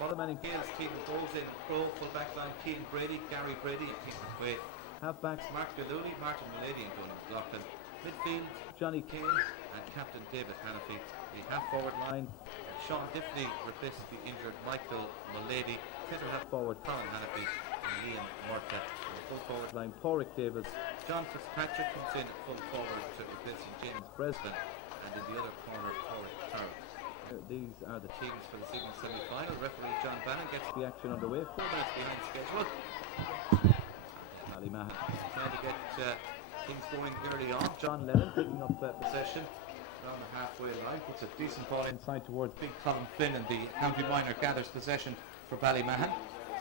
Ballymahon Gales, Keegan goes in, Crow, full back line, Keegan Brady, Gary Brady, and Keegan McQuaid. Half-backs, Mark Gallooney, Martin Mulady, and Donald McLaughlin. Midfield, Johnny Kane and Captain David Hannafy. The half-forward line, Sean Diffney replaced the injured Michael Mulady. Centre half-forward, Colin Hannafy and Liam Murtagh. The full-forward line, Porrick Davis. John Fitzpatrick comes in full forward to replacing James Breslin. And in the other corner, Porrick Carroll. These are the teams for this evening's semi-final. Referee John Bannon gets the action underway. 4 minutes behind schedule. Ballymahon trying to get things going early on. John Lennon picking up possession around the halfway line. Puts a decent ball inside towards Big Colin Flynn, and the County Minor gathers possession for Ballymahon.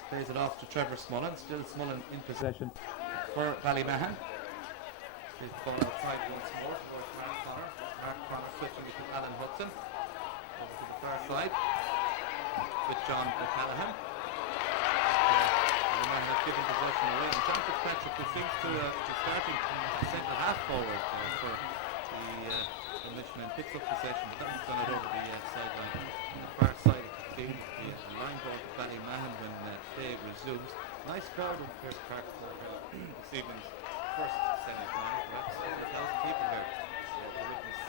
Plays it off to Trevor Smullen. Still Smullen in possession for Ballymahon. Plays the ball outside once more towards Mark Connor. Mark Connor switching to Alan Hudson. Over to the far side with John O'Callaghan. Ballymahon have given possession away, and John Fitzpatrick, who seems to be starting centre half forward for the Richmond, picks up possession, but that's gone over the sideline on the far side of the field. The line ball to Ballymahon when play resumes. Nice crowd in Pearse Park for this evening's first semi-final. Perhaps 100,000 people here to witness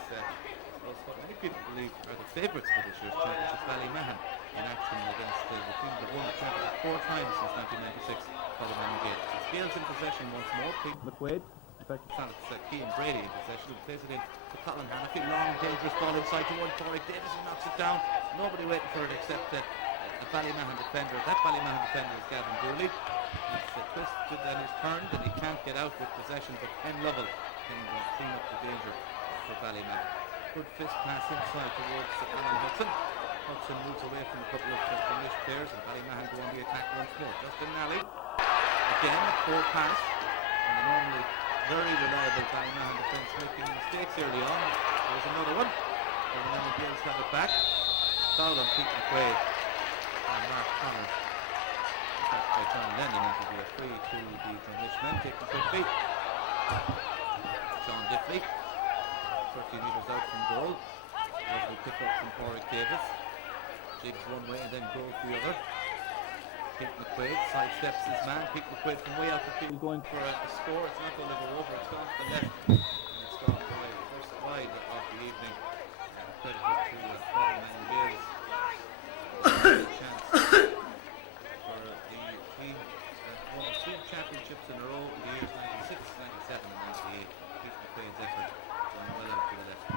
what many people believe are the favourites for this year's championship. Ballymahon in action against the team that won the championship 4 times since 1996, Ballymahon Gales. It's Gales in possession once more. Pete McQuaid, in fact it's Keane Brady in possession, who plays it in to Colin Hannafy. Long dangerous ball inside towards Porrick Davis, and knocks it down. Nobody waiting for it except a Ballymahon defender. That Ballymahon defender is Gavin Dooley. He's twisted and he's turned, and he can't get out with possession, but Ken Lovell can clean up the danger for Ballymahon. Good fist pass inside towards Alan Hudson. Hudson moves away from a couple of Drumlish players, and Ballymahon go on the attack once more. Justin Nally, again, poor pass, and the normally very reliable Ballymahon defence making mistakes early on. There's another one. Ballymahon Gales have it back. Foul on Pete McQuaid and Mark Connor. In fact, by John Lennon, it will be a free to the Drumlish men, taken quickly. Sean Diffley, 30 metres out from goal. Lovely pick up from Porrick Davis. Jigs one way and then goes the other. Pete McQuaid sidesteps his man. Pete McQuaid from way out the field going for a score. It's not going to go over. It's gone to the left. And it's gone wide. First wide of the evening. Credited to Ballymahon Gales. Chance for the team that won 2 championships in a row in the years 96, 97 and 98. Pete McQuaid's effort going well out to the left.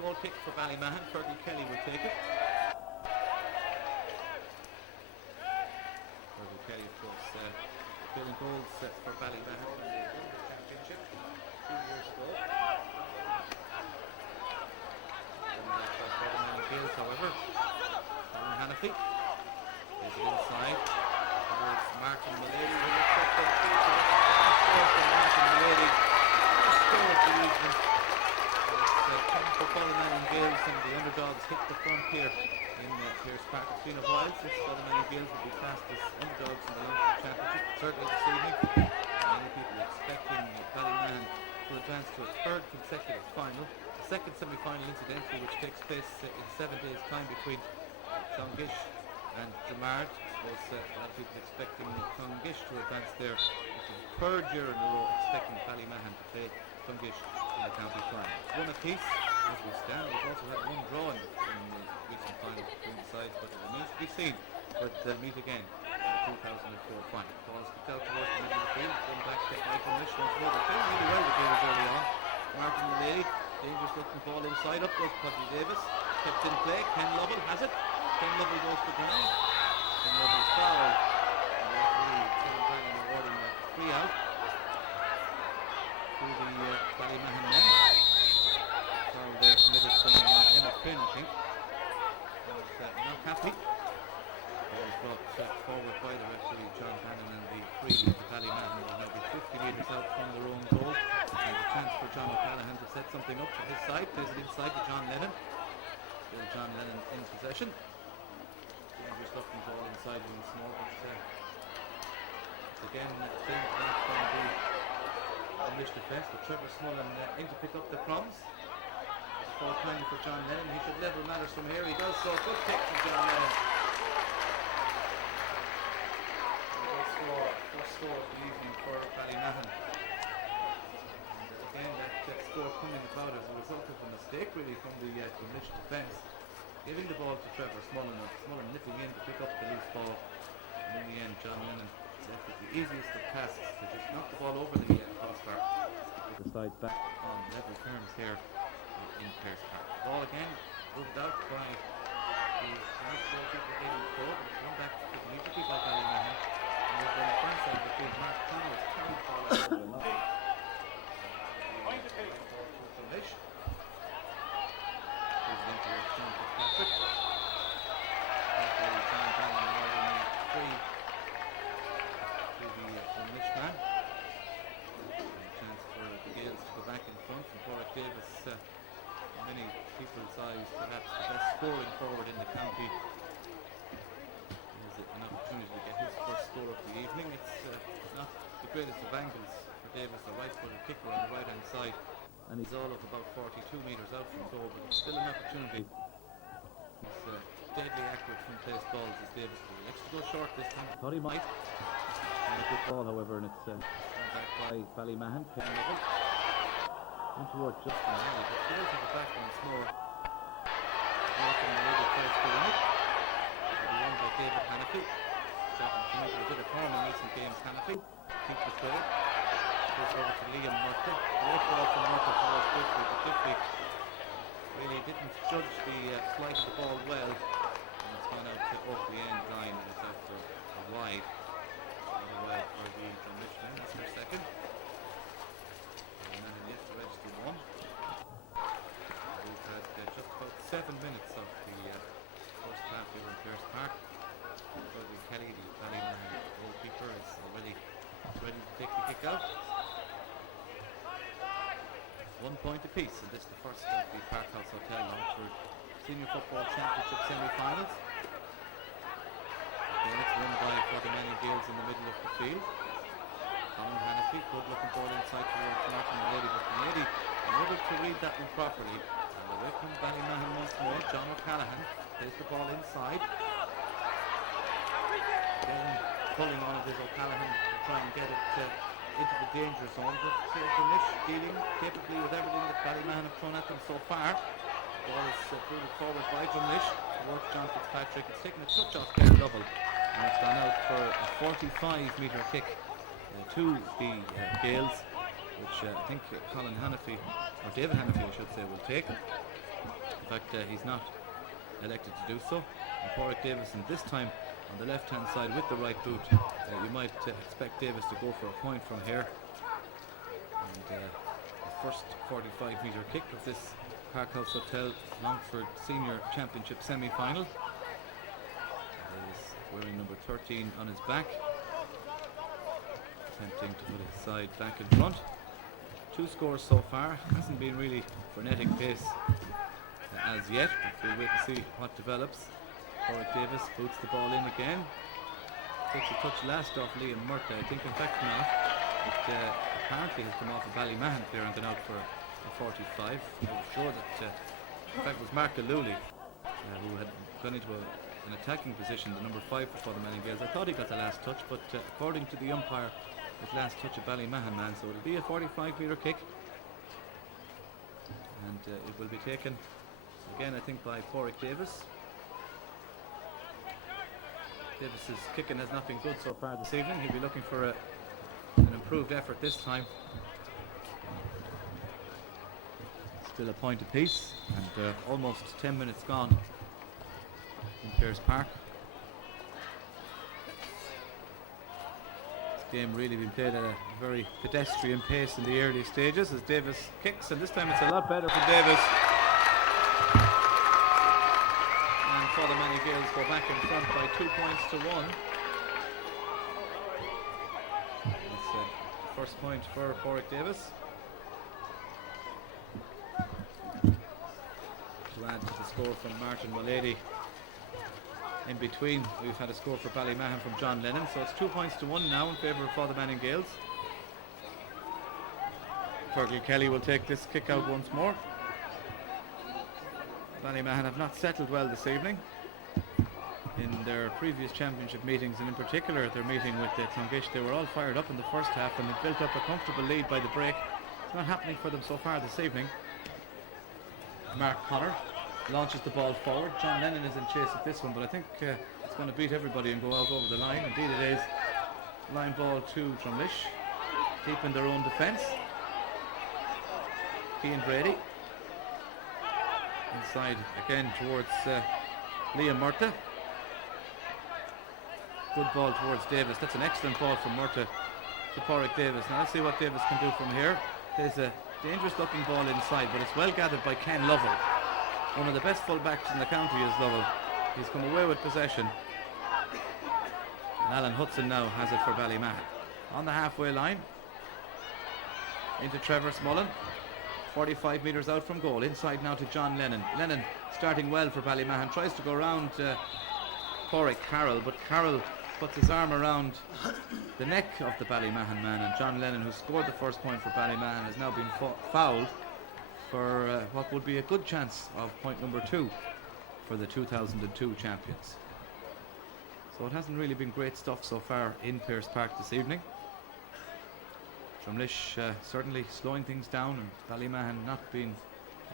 Goal kick for Ballymahon. Fergal Kelly will take it. Fergal Kelly, of course, filling goals for Ballymahon when they won the championship 2 years ago. Ballymahon Gales, however, Colin Hannafy is inside towards Martin Mulady, who looks up the field. Score for Martin Mulady. Score of the evening. For Ballymahon Gales, and the underdogs hit the front here in Pearse Park. It's been a while since Ballymahon Gales will be classed as underdogs in the Leinster Championship, certainly this evening. Many people expecting Ballymahon to advance to a 3rd consecutive final, the 2nd semi-final incidentally, which takes place in 7 days' time between Clongish and Drumard. I suppose a lot of people expecting Clongish to advance there. This is the 3rd year in a row expecting Ballymahon to play Clongish in the county final. One apiece as we stand. We've also had 1 draw in the recent final between the sides, but it remains to be seen. But they'll meet again in the 2004 final. Ball's kicked out towards the middle of the field. Going back to Michael Mish once more. They're playing really well with Davis early on. Martin Mulady, dangerous looking ball inside. Up goes Pudley Davis. Kept in play. Ken Lovell has it. Ken Lovell goes to ground. Ken Lovell's foul. And the referee Tim Bannon awarding a free out to the Ballymahon men. Foul there committed from Emma Quinn, I think. Not happy. Ball is brought forward by the referee John Bannon, and the free to Ballymahon will now be 50 metres out from their own goal. And a chance for John O'Callaghan to set something up for his side. Plays it inside to John Lennon. Still John Lennon in possession. Dangerous looking ball inside once more, but again cleaned back from the English defence, but Trevor Smullen in to pick up the crumbs. Fault penalty for John Lennon. He should level matters from here. He does so. Good kick from John Lennon. First score of the evening for Ballymahon. Again, that score coming about as a result of a mistake really from the Drumlish defence, giving the ball to Trevor Smullen nipping in to pick up the loose ball, and in the end John Lennon left with the easiest of tasks to just knock the ball over the crossbar. The side back on level terms here in Pearse Park. The ball again moved out by the first goalkeeper Aidan Cole, but it's run back immediately by Ballymahon. And there's been a front side between Mark Connell's carry ball over the line. Drumlish. Goes into John Fitzpatrick. John Ballymahon riding free to the Drumlish man. Chance for the Gales to go back in front, and Porrick Davis, in many people's eyes, perhaps the best scoring forward in the county. Is it an opportunity to get his first score of the evening? It's not the greatest of angles for Davis, a right-footed kicker on the right-hand side, and he's all of about 42 metres out from goal, but it's still an opportunity. He's deadly accurate from place balls as Davis elects to go short this time. Thought he might. And a good ball, however, and it's back by Ballymahon, playing level. Into work just now, but Gales have it back once more. Walking a little close to win it. It'll be won by David Hannafy. Starting to come into a bit of form in recent games, Hannafy. Keeps the play. Goes over to Liam Murphy. Great ball from Murphy towards Clifford, but Clifford really didn't judge the flight of the ball well. And it's gone out to over the end line, and it's after a wide. Wide for the Drumlish men. That's their second. And then yet to register one. We've had just about 7 minutes of the first half here in Pearse Park. Brodie Kelly, the Ballymahon goalkeeper, is already ready to take the kick out. 1 point apiece, and this is the first of the Parkhouse Hotel Longford Senior Football Championship semi-finals. Again, it's won by Ballymahon Gales in the middle of the field. Colin Hannafy, good looking ball inside towards Martin Mulady, but Mulady in order to read that one properly, and away from Ballymahon once more. John O'Callaghan plays the ball inside. Again, pulling on it is O'Callaghan to try and get it into the danger zone, but Drumlish dealing capably with everything that Ballymahon have thrown at them so far. The ball is booted forward by Drumlish towards John Fitzpatrick. It's taken a touch off Ken Lovell, and it's gone out for a 45-metre kick to the Gales, which I think Colin Hannafy, or David Hannafy I should say, will take. In fact, he's not elected to do so. And Porrick Davison this time on the left hand side with the right boot. You might expect Davis to go for a point from here. And the first 45-metre kick of this Parkhouse Hotel Longford Senior Championship semi-final. He's wearing number 13 on his back, attempting to put his side back in front. 2 scores so far. Hasn't been really frenetic pace as yet, but we'll wait to see what develops. Porrick Davis boots the ball in again. Takes a touch last off Liam Murphy. I think in fact not. It apparently has come off a Ballymahon player and gone out for a 45. I was sure that in fact it was Mark Galooly who had gone into an attacking position, the number 5 for the Ballymahon Gales. I thought he got the last touch, but according to the umpire, his last touch a Ballymahon man, so it'll be a 45-metre kick, and it will be taken again, I think, by Porrick Davis. Davis's kicking has not been good so far this evening. He'll be looking for an improved effort this time. Still a point apiece, and almost 10 minutes gone in Pearse Park. This game really been played at a very pedestrian pace in the early stages as Davis kicks, and this time it's a lot better for Davis. Saw the Manny Gales go back in front by 2 points to 1. That's the first point for Porrick Davis. To add to the score from Martin Mulady. In between, we've had a score for Ballymahon from John Lennon, so it's 2 points to 1 now in favour of Father Manning Gales. Fergal Kelly will take this kick out once more. Ballymahon have not settled well this evening in their previous championship meetings, and in particular their meeting with Clongish. They were all fired up in the first half and they built up a comfortable lead by the break. It's not happening for them so far this evening. Mark Connor launches the ball forward. John Lennon is in chase of this one, but I think it's going to beat everybody and go out over the line. Indeed it is. Line ball to Drumlish, deep in their own defence. Cian Brady inside again towards Liam Murtagh. Good ball towards Davis. That's an excellent ball from Murtagh to Porrick Davis. Now let's see what Davis can do from here. There's a dangerous looking ball inside, but it's well gathered by Ken Lovell. One of the best full-backs in the county is Lovell. He's come away with possession. And Alan Hudson now has it for Ballymahon. On the halfway line, into Trevor Smullen. 45 metres out from goal. Inside now to John Lennon. Lennon starting well for Ballymahon. Tries to go around Porrick Carroll, but Carroll puts his arm around the neck of the Ballymahon man, and John Lennon, who scored the first point for Ballymahon, has now been fouled for what would be a good chance of point number 2 for the 2002 champions. So it hasn't really been great stuff so far in Pearse Park this evening. Drumlish certainly slowing things down, and Ballymahon not being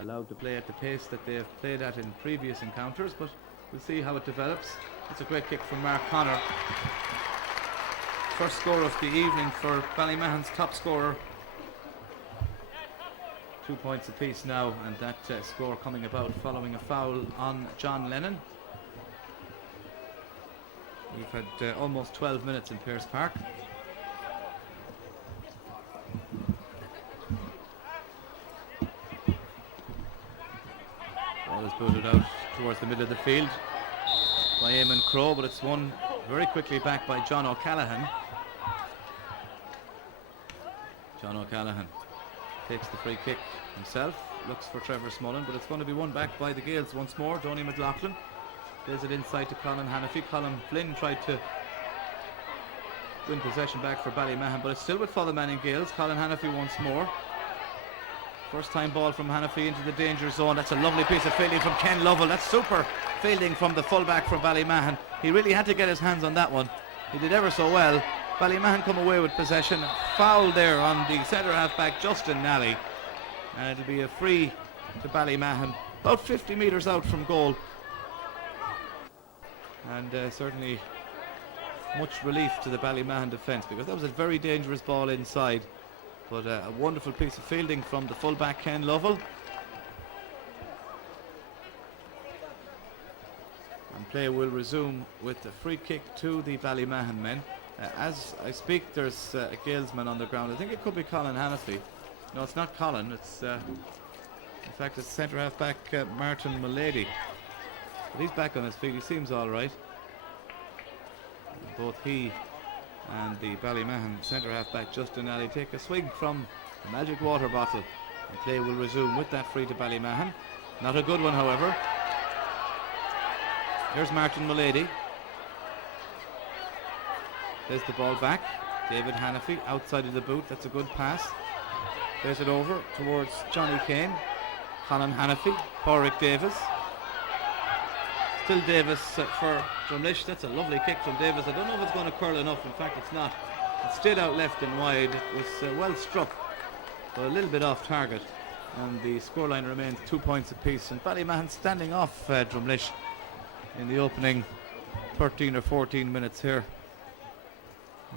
allowed to play at the pace that they have played at in previous encounters, but we'll see how it develops. It's a great kick from Mark Connor. First score of the evening for Ballymahon's top scorer. 2 points apiece now, and that score coming about following a foul on John Lennon. We've had almost 12 minutes in Pearse Park. Ball is booted out towards the middle of the field by Eamon Crowe, but it's won very quickly back by John O'Callaghan. John O'Callaghan takes the free kick himself, looks for Trevor Smullen, but it's going to be won back by the Gaels once more. Donny McLaughlin plays it inside to Colin Hannafy. Colin Flynn tried to win possession back for Ballymahon, but it's still with Father Manning Gaels. Colin Hannafy once more. First time ball from Hannafy into the danger zone. That's a lovely piece of fielding from Ken Lovell. That's super fielding from the fullback for Ballymahon. He really had to get his hands on that one. He did ever so well. Ballymahon come away with possession. Foul there on the centre half back Justin Nally, and it'll be a free to Ballymahon about 50 metres out from goal, and certainly much relief to the Ballymahon defence, because that was a very dangerous ball inside, but a wonderful piece of fielding from the fullback Ken Lovell. And play will resume with the free kick to the Ballymahon men. As I speak, there's a Gaelsman on the ground. I think it could be Colin Hannafy. No, it's not Colin. It's in fact it's centre half back Martin Mulady. But he's back on his feet. He seems all right. Both he and the Ballymahon centre half back Justin Alley take a swig from the magic water bottle, and play will resume with that free to Ballymahon. Not a good one, however. Here's Martin Mulady. There's the ball back. David Hannafy outside of the boot. That's a good pass. There's it over towards Johnny Kane. Colin Hannafy. Porrick Davis. Still Davis for Drumlish. That's a lovely kick from Davis. I don't know if it's going to curl enough. In fact, it's not. It stayed out left and wide. It was well struck, but a little bit off target. And the scoreline remains 2 points apiece. And Ballymahon standing off Drumlish in the opening 13 or 14 minutes here,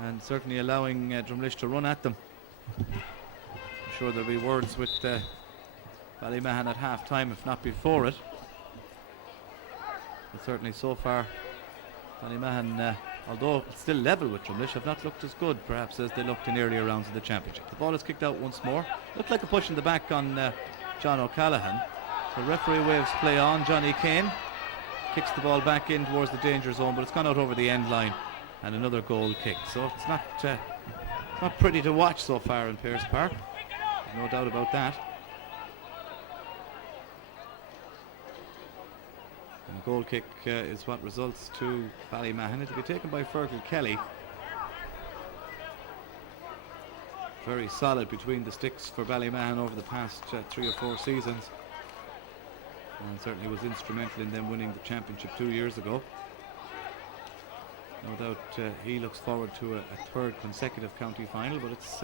and certainly allowing Drumlish to run at them. I'm sure there'll be words with Ballymahon at half time, if not before it. But certainly so far Ballymahon, although it's still level with Drumlish, have not looked as good perhaps as they looked in earlier rounds of the championship. The ball is kicked out once more. Looked like a push in the back on John O'Callaghan. The referee waves play on. Johnny Kane kicks the ball back in towards the danger zone, but it's gone out over the end line, and another goal kick. So it's not pretty to watch so far in Pearse Park. There's no doubt about that. And a goal kick is what results to Ballymahon. It'll be taken by Fergal Kelly. Very solid between the sticks for Ballymahon over the past 3 or 4 seasons. and certainly was instrumental in them winning the championship 2 years ago. No doubt he looks forward to a third consecutive county final, but it's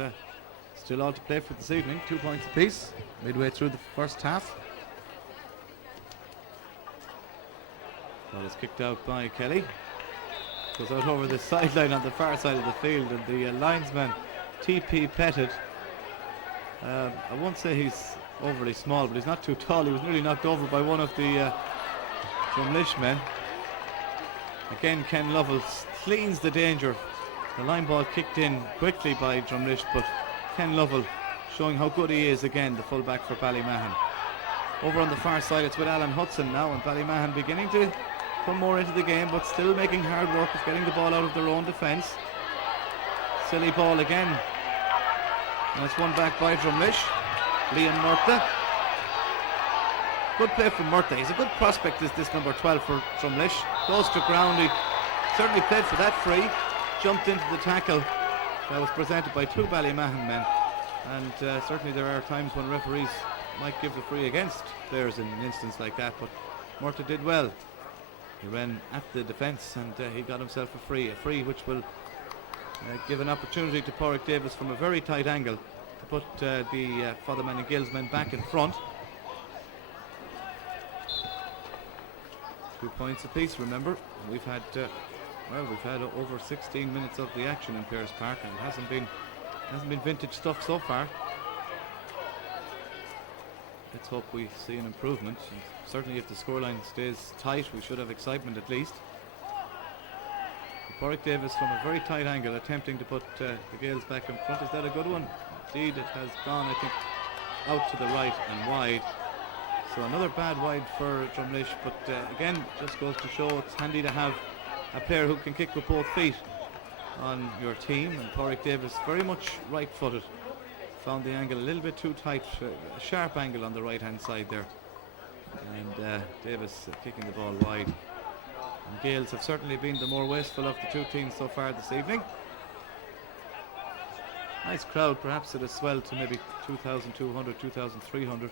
still all to play for this evening. 2 points apiece, midway through the first half. Ball is kicked out by Kelly. Goes out over the sideline on the far side of the field, and the linesman T.P. Pettit. I won't say he's overly small, but he's not too tall. He was nearly knocked over by one of the Drumlish men. Again, Ken Lovell cleans the danger. The line ball kicked in quickly by Drumlish, but Ken Lovell showing how good he is again, the fullback for Ballymahon. Over on the far side, it's with Alan Hudson now, and Ballymahon beginning to come more into the game, but still making hard work of getting the ball out of their own defence. Silly ball again, and it's won back by Drumlish. Liam Murtha. Good play from Murtha. He's a good prospect, is this number 12 for Drumlish. Goes to ground. He certainly played for that free. Jumped into the tackle that was presented by two Ballymahon men. And certainly there are times when referees might give the free against players in an instance like that, but Murtha did well. He ran at the defence, and he got himself a free which will give an opportunity to Porrick Davis from a very tight angle to put the Fatherman and Gills men back in front. 2 points apiece, remember. We've had over 16 minutes of the action in Pearse Park, and it hasn't been vintage stuff so far. Let's hope we see an improvement. And certainly if the scoreline stays tight, we should have excitement at least. Porrick Davis from a very tight angle attempting to put the Gales back in front. Is that a good one? Indeed, it has gone, I think, out to the right and wide. So another bad wide for Drumlish, but again, just goes to show it's handy to have a player who can kick with both feet on your team, and Porrick Davis very much right-footed. Found the angle a little bit too tight, a sharp angle on the right-hand side there. And Davis kicking the ball wide. And Gales have certainly been the more wasteful of the two teams so far this evening. Nice crowd, perhaps it has swelled to maybe 2,200, 2,300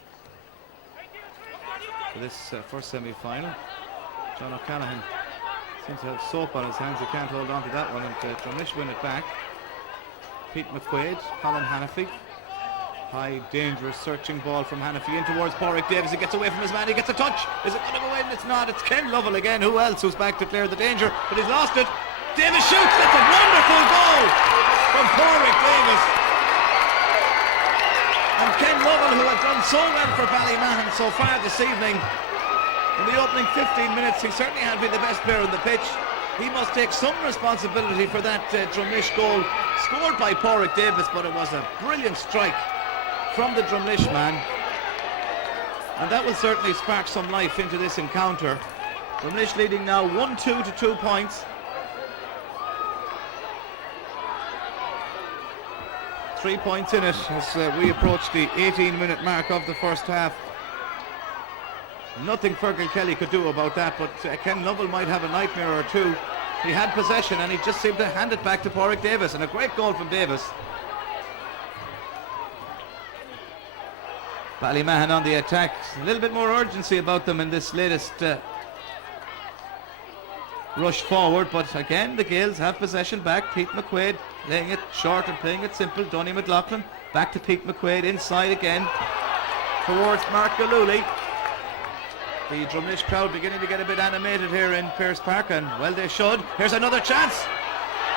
for this first semi-final. John O'Callaghan seems to have soap on his hands. He can't hold on to that one, and Drumlish win it back. Pete McQuaid, Colin Hannafy. High, dangerous, searching ball from Hannafy in towards Porrick Davis. He gets away from his man, he gets a touch. Is it going to go in? It's not. It's Ken Lovell again. Who else who's back to clear the danger? But he's lost it. Davis shoots. That's a wonderful goal from Porrick Davis. And Ken Lovell, who has done so well for Ballymahon so far this evening, in the opening 15 minutes, he certainly had been the best player on the pitch. He must take some responsibility for that Drumlish goal scored by Porrick Davis, but it was a brilliant strike from the Drumlish man, and that will certainly spark some life into this encounter. Drumlish leading now 1-2 to 2 points. 3 points in it as we approach the 18-minute mark of the first half. Nothing Fergal Kelly could do about that, but Ken Lovell might have a nightmare or two. He had possession and he just seemed to hand it back to Porrick Davis, and a great goal from Davis. Ballymahon on the attack. A little bit more urgency about them in this latest rush forward, but again the Gales have possession back. Pete McQuaid playing it short and playing it simple. Donny McLaughlin back to Pete McQuaid, inside again towards Mark Galooly. The Drumlish crowd beginning to get a bit animated here in Pearse Park, and well they should. Here's another chance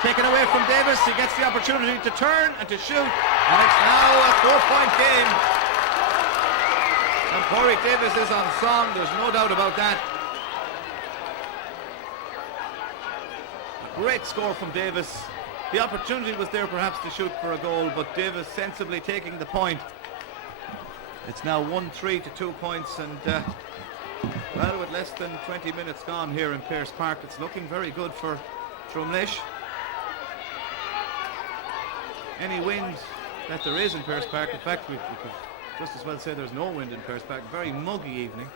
taken away from Davis. He gets the opportunity to turn and to shoot, and it's now a 4-point game. And Porrick Davis is on song, there's no doubt about that. A great score from Davis. The opportunity was there perhaps to shoot for a goal, but Davis sensibly taking the point. It's now 1-3 to 2 points, and well, with less than 20 minutes gone here in Pearse Park, it's looking very good for Drumlish. Any wind that there is in Pearse Park, in fact we could just as well say there's no wind in Pearse Park. Very muggy evening,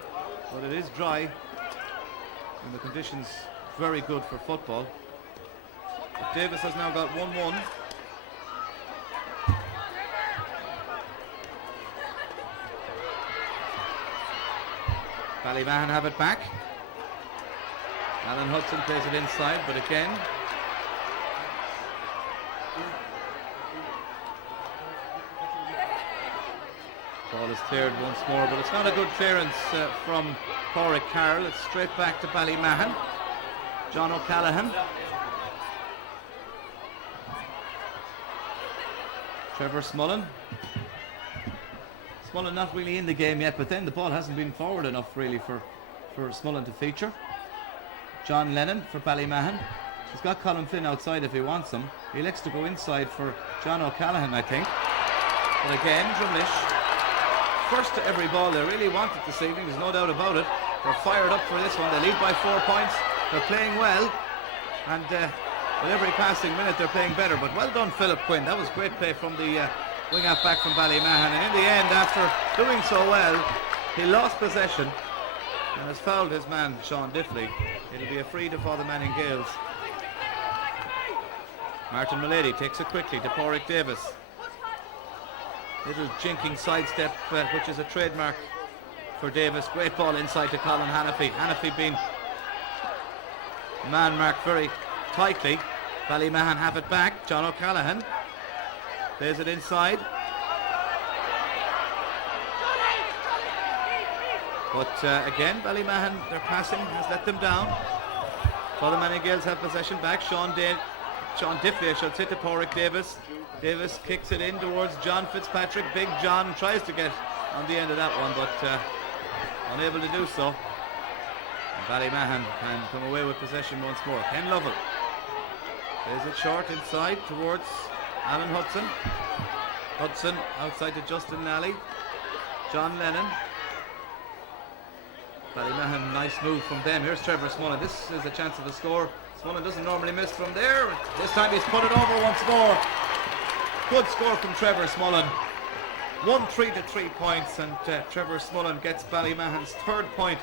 but it is dry and the conditions very good for football. But Davis has now got 1-1. Ballymahon have it back. Alan Hudson plays it inside, but again ball is cleared once more, but it's not a good clearance from Pádraig Carroll. It's straight back to Ballymahon. John O'Callaghan. Trevor Smullen. Smullen not really in the game yet, but then the ball hasn't been forward enough really for Smullen to feature. John Lennon for Ballymahon. He's got Colin Flynn outside if he wants him. He elects to go inside for John O'Callaghan, I think. But again, Drumlish, first to every ball they really wanted this evening, there's no doubt about it. They're fired up for this one. They lead by 4 points. They're playing well, and with every passing minute they're playing better. But well done, Philip Quinn. That was great play from the wing half back from Ballymahon, and in the end, after doing so well, he lost possession and has fouled his man Sean Diffley. It'll be a free to Father Manning Gales. Martin Mulady takes it quickly to Pádraig Davis. Little jinking sidestep, which is a trademark for Davis. Great ball inside to Colin Hannafy. Hannafy being man marked very tightly. Ballymahon have it back. John O'Callaghan plays it inside. But again, Ballymahon, their passing has let them down. Father Manning Gales have possession back. Sean Diffley, I should say, to Pádraig Davis. Davis kicks it in towards John Fitzpatrick. Big John tries to get on the end of that one, but unable to do so. And Ballymahon can come away with possession once more. Ken Lovell plays it short inside towards Alan Hudson. Hudson outside to Justin Nally. John Lennon. Ballymahon, nice move from them. Here's Trevor Smullen. This is a chance of a score. Smullen doesn't normally miss from there. This time he's put it over once more. Good score from Trevor Smullen. 1-3 to 3 points, and Trevor Smullen gets Ballymahon's third point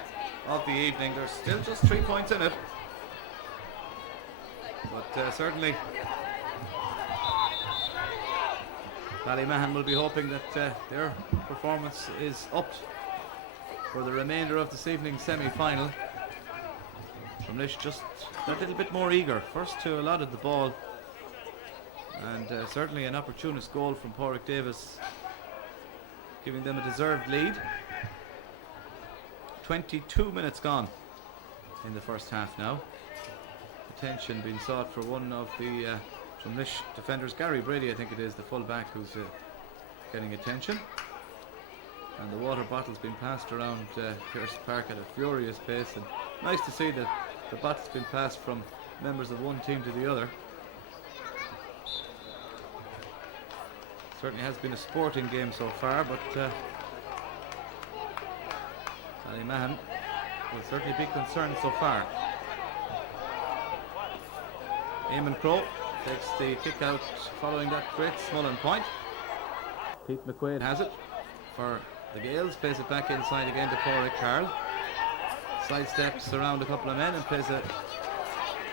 of the evening. There's still just 3 points in it, but certainly Ballymahon will be hoping that their performance is up for the remainder of this evening's semi-final. Drumlish just a little bit more eager. First to a lot of the ball, and certainly an opportunist goal from Pádraig Davis, giving them a deserved lead. 22 minutes gone in the first half now. Attention being sought for one of the Drumlish defenders, Gary Brady, I think it is, the full back, who's getting attention. And the water bottle's been passed around Pearse Park at a furious pace, and nice to see that the bottle's been passed from members of one team to the other. Certainly has been a sporting game so far, but Ballymahon will certainly be concerned so far. Eamon Crowe takes the kick out following that great Smullen point. Pete McQuaid has it for the Gales, plays it back inside again to Pádraig Carroll. Sidesteps around a couple of men and plays a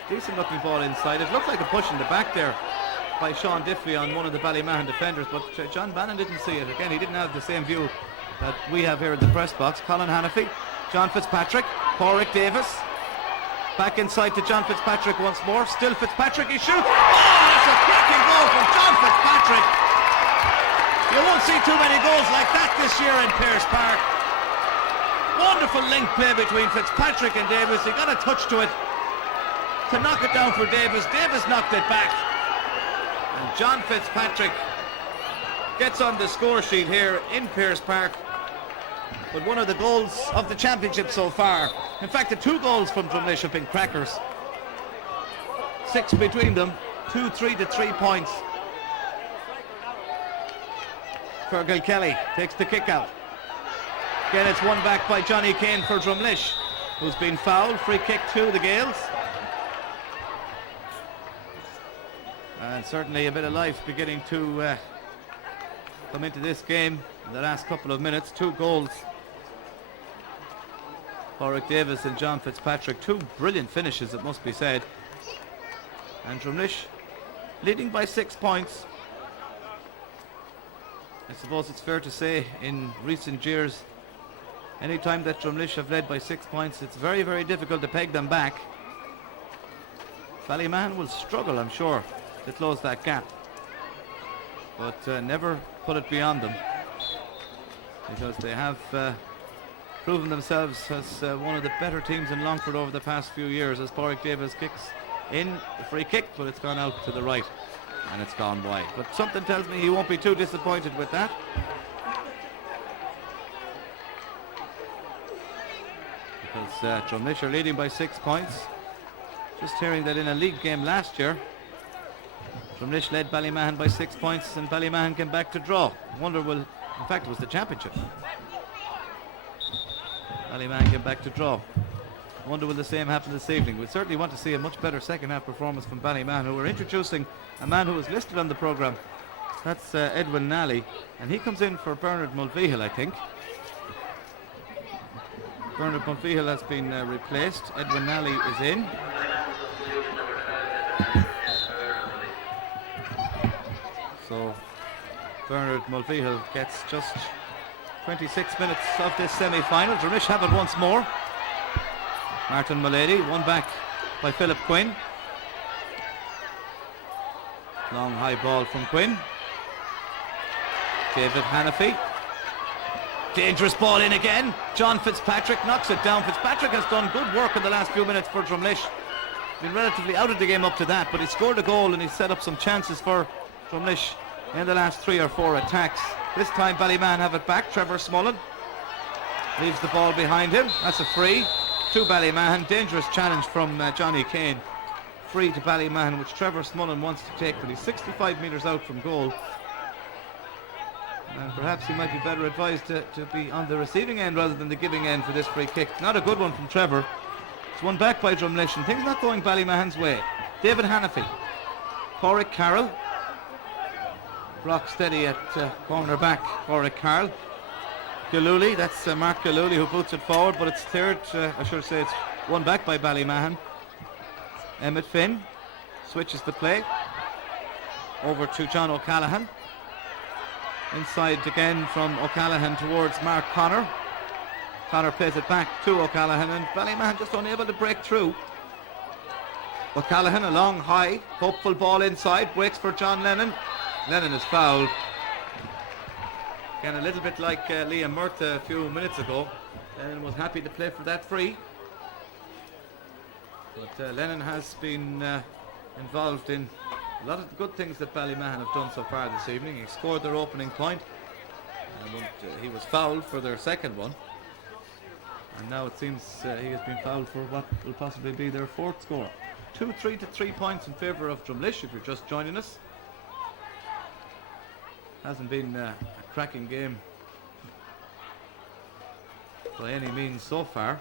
decent looking ball inside. It looked like a push in the back there by Sean Diffley on one of the Ballymahon defenders, but John Bannon didn't see it. Again, he didn't have the same view that we have here in the press box. Colin Hannafy, John Fitzpatrick, Pádraig Davis, back inside to John Fitzpatrick once more. Still Fitzpatrick, he shoots. Oh, that's a cracking goal from John Fitzpatrick. You won't see too many goals like that this year in Pearse Park. Wonderful link play between Fitzpatrick and Davis. He got a touch to it to knock it down for Davis. Davis knocked it back, and John Fitzpatrick gets on the score sheet here in Pearse Park with one of the goals of the championship so far. In fact, the 2 goals from Drumlish have been crackers. 6 between them. 2-3 to 3 points. Fergal Kelly takes the kick out. Again, it's won back by Johnny Kane for Drumlish, who's been fouled. Free kick to the Gales. And certainly a bit of life beginning to come into this game in the last couple of minutes. 2 goals. Pádraig Davis and John Fitzpatrick. 2 brilliant finishes, it must be said. And Drumlish leading by 6 points. I suppose it's fair to say in recent years Anytime that Drumlish have led by 6 points, it's very, very difficult to peg them back. Ballymahon will struggle, I'm sure, to close that gap, but never put it beyond them, because they have proven themselves as one of the better teams in Longford over the past few years, as Pádraig Davis kicks in the free kick, but it's gone out to the right and it's gone wide. But something tells me he won't be too disappointed with that. Because Drumlish are leading by 6 points. Just hearing that in a league game last year, Drumlish led Ballymahon by 6 points and Ballymahon came back to draw. Wonder will, in fact it was the championship. Ballymahon came back to draw. Wonder will the same happen this evening. We certainly want to see a much better second half performance from Ballymahon, who are introducing a man who was listed on the programme. That's Edwin Nally, and he comes in for Bernard Mulvihill, I think. Bernard Mulvihill has been replaced. Edwin Nally is in. So Bernard Mulvihill gets just 26 minutes of this semi-final. Drumlish have it once more. Martin Mulady, won back by Philip Quinn. Long high ball from Quinn. David Hanafy. Dangerous ball in again. John Fitzpatrick knocks it down. Fitzpatrick has done good work in the last few minutes for Drumlish. Been relatively out of the game up to that, but he scored a goal and he set up some chances for Drumlish in the last 3 or 4 attacks. This time Ballymahon have it back. Trevor Smullen leaves the ball behind him. That's a free to Ballymahon. Dangerous challenge from Johnny Kane. Free to Ballymahon, which Trevor Smullen wants to take, but he's 65 metres out from goal. And perhaps he might be better advised to be on the receiving end rather than the giving end for this free kick. Not a good one from Trevor. It's won back by Drumlish, and things not going Ballymahon's way. David Hanafy. Pádraig Carroll. Block steady at corner back. Pádraig Carroll. Galuli, that's Mark Galuli who puts it forward, but it's cleared, I should say it's won back by Ballymahon. Emmett Finn switches the play over to John O'Callaghan. Inside again from O'Callaghan towards Mark Connor. Connor plays it back to O'Callaghan, and Ballymahon just unable to break through. O'Callaghan, a long high, hopeful ball inside, breaks for John Lennon. Lennon is fouled. Again, a little bit like Liam Murtha a few minutes ago. Lennon was happy to play for that free. But Lennon has been involved in a lot of the good things that Ballymahon have done so far this evening. He scored their opening point, and he was fouled for their second one. And now it seems he has been fouled for what will possibly be their 4th score. 2-3 to 3 points in favour of Drumlish, if you're just joining us. Hasn't been a cracking game by any means so far.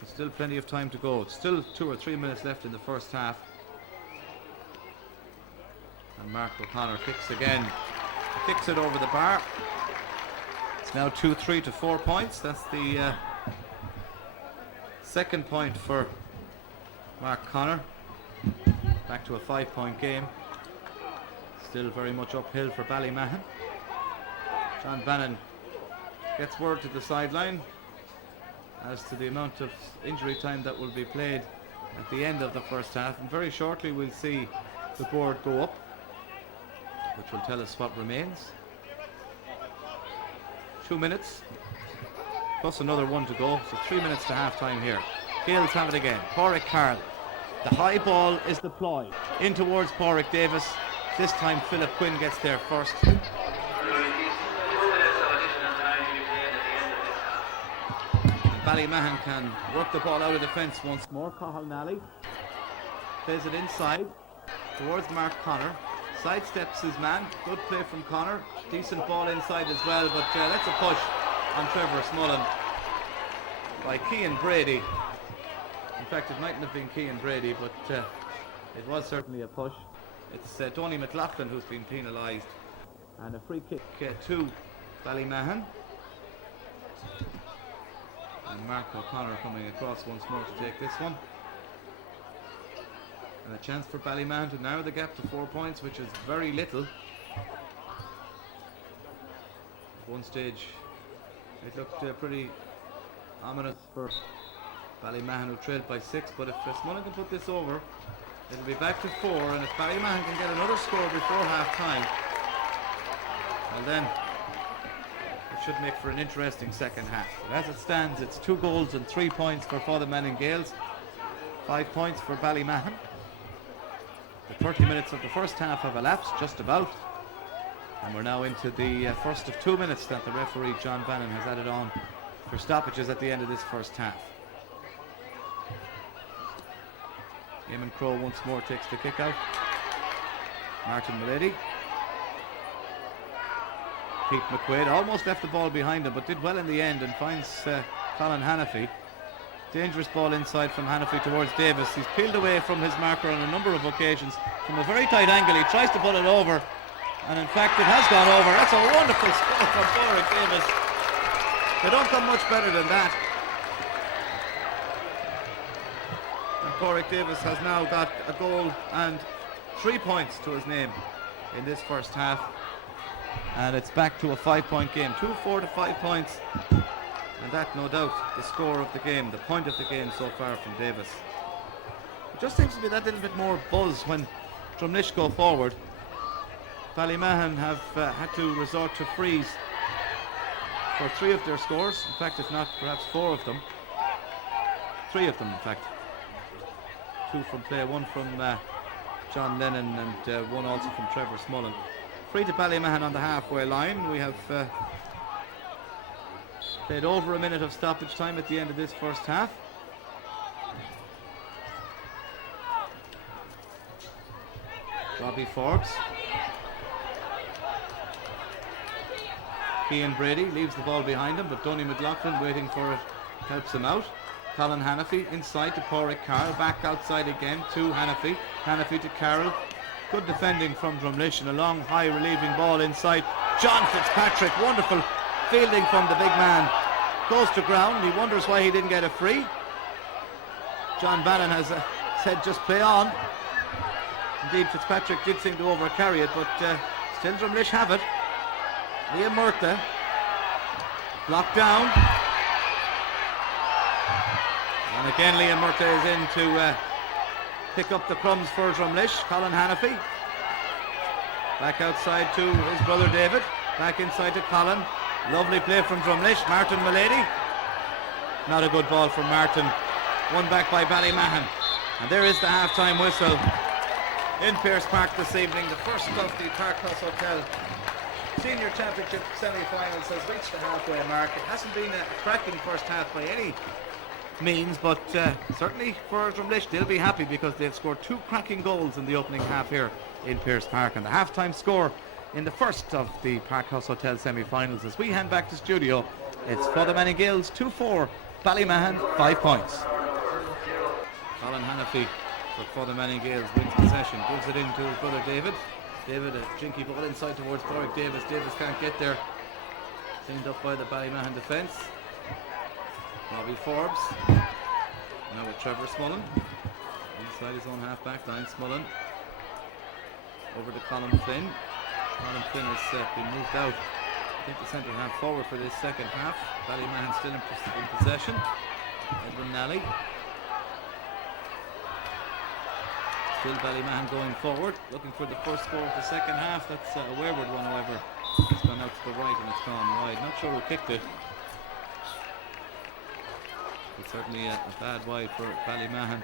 There's still plenty of time to go. It's still 2 or 3 minutes left in the first half. And Mark O'Connor kicks again. He kicks it over the bar. It's now 2-3 to 4 points. That's the second point for Mark Connor. Back to a 5-point game. Still very much uphill for Ballymahon. John Bannon gets word to the sideline as to the amount of injury time that will be played at the end of the first half, and very shortly we'll see the board go up, which will tell us what remains. 2 minutes plus another 1 to go, so 3 minutes to half time here. Gales have it again. Pádraig Carroll. The high ball is deployed in towards Pádraig Davis. This time Philip Quinn gets there first. Ballymahon can work the ball out of the fence once more. Cathal Nally plays it inside towards Mark Connor. Sidesteps his man. Good play from Connor. Decent ball inside as well, but that's a push on Trevor Smullen by Cian Brady. In fact, it mightn't have been Cian Brady, but it was certainly a push. It's Tony McLaughlin who's been penalised, and a free kick to Ballymahon. And Mark O'Connor coming across once more to take this one. And a chance for Ballymahon to narrow the gap to 4 points, which is very little. At one stage It looked pretty ominous for Ballymahon, who trailed by 6, but if Smullen can put this over, it'll be back to 4, and if Ballymahon can get another score before half time, well then it should make for an interesting second half. But as it stands, it's 2 goals and 3 points for Fotherman and Gales, 5 points for Ballymahon. The 30 minutes of the first half have elapsed, just about, and we're now into the first of 2 minutes that the referee John Bannon has added on for stoppages at the end of this first half. Eamon Crowe once more takes the kick out. Martin Mulady. Pete McQuaid almost left the ball behind him, but did well in the end and finds Colin Hannafy. Dangerous ball inside from Hannafy towards Davis. He's peeled away from his marker on a number of occasions from a very tight angle. He tries to pull it over, and in fact it has gone over. That's a wonderful score from Porrick Davis. They don't come much better than that. And Porrick Davis has now got a goal and 3 points to his name in this first half. And it's back to a 5-point game. 2-4 to 5 points. And that, no doubt, the score of the game, the point of the game so far from Davis. It just seems to be that little bit more buzz when Drumlish go forward. Ballymahon have had to resort to frees for 3 of their scores. In fact, if not, perhaps 4 of them. 3 of them, in fact. 2 from play, 1 from John Lennon, and 1 also from Trevor Smullen. Free to Ballymahon on the halfway line. We have played over a minute of stoppage time at the end of this first half. Robbie Forbes. Cian Brady leaves the ball behind him, but Donny McLaughlin waiting for it helps him out. Colin Hannafy inside to Porrick Carroll, back outside again to Hannafy. Hannafy to Carroll. Good defending from Drumlish and a long high relieving ball inside. John Fitzpatrick, wonderful fielding from the big man. Goes to ground, he wonders why he didn't get a free. John Bannon has said just play on. Indeed, Fitzpatrick did seem to overcarry it, but still Drumlish have it. Liam Murtha blocked down, and again Liam Murtha is in to pick up the crumbs for Drumlish. Colin Hannafy back outside to his brother David, back inside to Colin. Lovely play from Drumlish. Martin Mulady, not a good ball from Martin. One back by Ballymahon, and there is the half-time whistle in Pearse Park this evening. The first of the Parkhouse Hotel Senior Championship semi-finals has reached the halfway mark. It hasn't been a cracking first half by any means, but certainly for Drumlish they'll be happy because they've scored 2 cracking goals in the opening half here in Pearse Park. And the half-time score in the first of the Parkhouse Hotel semi-finals, as we hand back to studio, it's Fotherman and Gales 2-4, Ballymahon 5 points. Colin Hannafy for Fotherman and Gales wins possession, gives it in to his brother David. David, a jinky ball inside towards Porrick Davis. Davis can't get there. Cleaned up by the Ballymahon defence. Robbie Forbes. Now with Trevor Smullen. Inside his own half-back line. Smullen. Over to Colin Flynn. Colin Flynn has been moved out. I think the centre half forward for this second half. Ballymahon still in possession. Edwin Nally. Still Ballymahon going forward, looking for the first score of the second half. That's a wayward one, however. It's gone out to the right and it's gone wide. Not sure who kicked it. But certainly a bad wide for Ballymahon.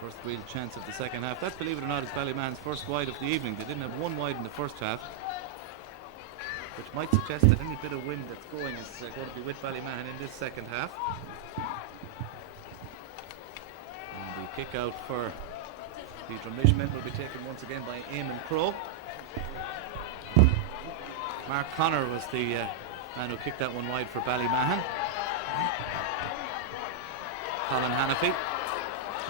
First real chance of the second half. That, believe it or not, is Ballymahon's first wide of the evening. They didn't have 1 wide in the first half, which might suggest that any bit of wind that's going is going to be with Ballymahon in this second half. And the kick out for the Drumlish men will be taken once again by Eamon Crowe. Mark Connor was the man who kicked that one wide for Ballymahon. Colin Hannafy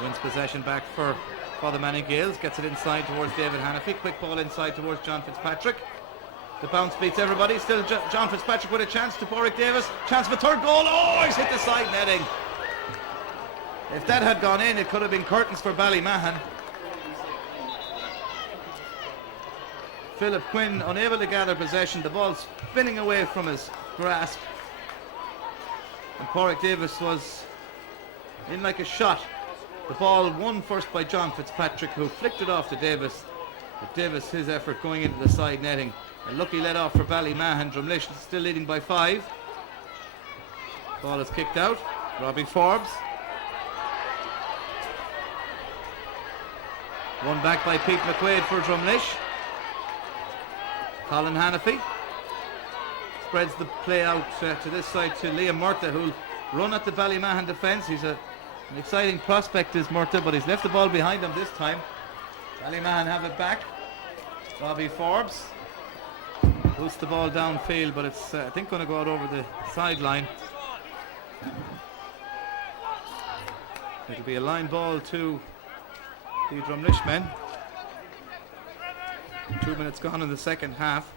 wins possession back for Fotherman and Gales, gets it inside towards David Hannafy. Quick ball inside towards John Fitzpatrick. The bounce beats everybody. Still John Fitzpatrick with a chance to Porrick Davis. Chance for third goal. Oh, he's hit the side netting. If that had gone in, it could have been curtains for Ballymahon. Philip Quinn unable to gather possession, the ball spinning away from his grasp, and Pádraig Davis was in like a shot. The ball won first by John Fitzpatrick, who flicked it off to Davis. But Davis, his effort going into the side netting. A lucky let off for Ballymahon. Drumlish is still leading by 5. Ball is kicked out. Robbie Forbes. Won back by Pete McQuaid for Drumlish. Colin Hannafy spreads the play out to this side to Liam Murtagh, who'll run at the Ballymahon defence. He's an exciting prospect, is Murtagh, but he's left the ball behind him this time. Ballymahon have it back. Robbie Forbes boosts the ball downfield, but it's I think going to go out over the sideline. It'll be a line ball to the Drumlish men. 2 minutes gone in the second half.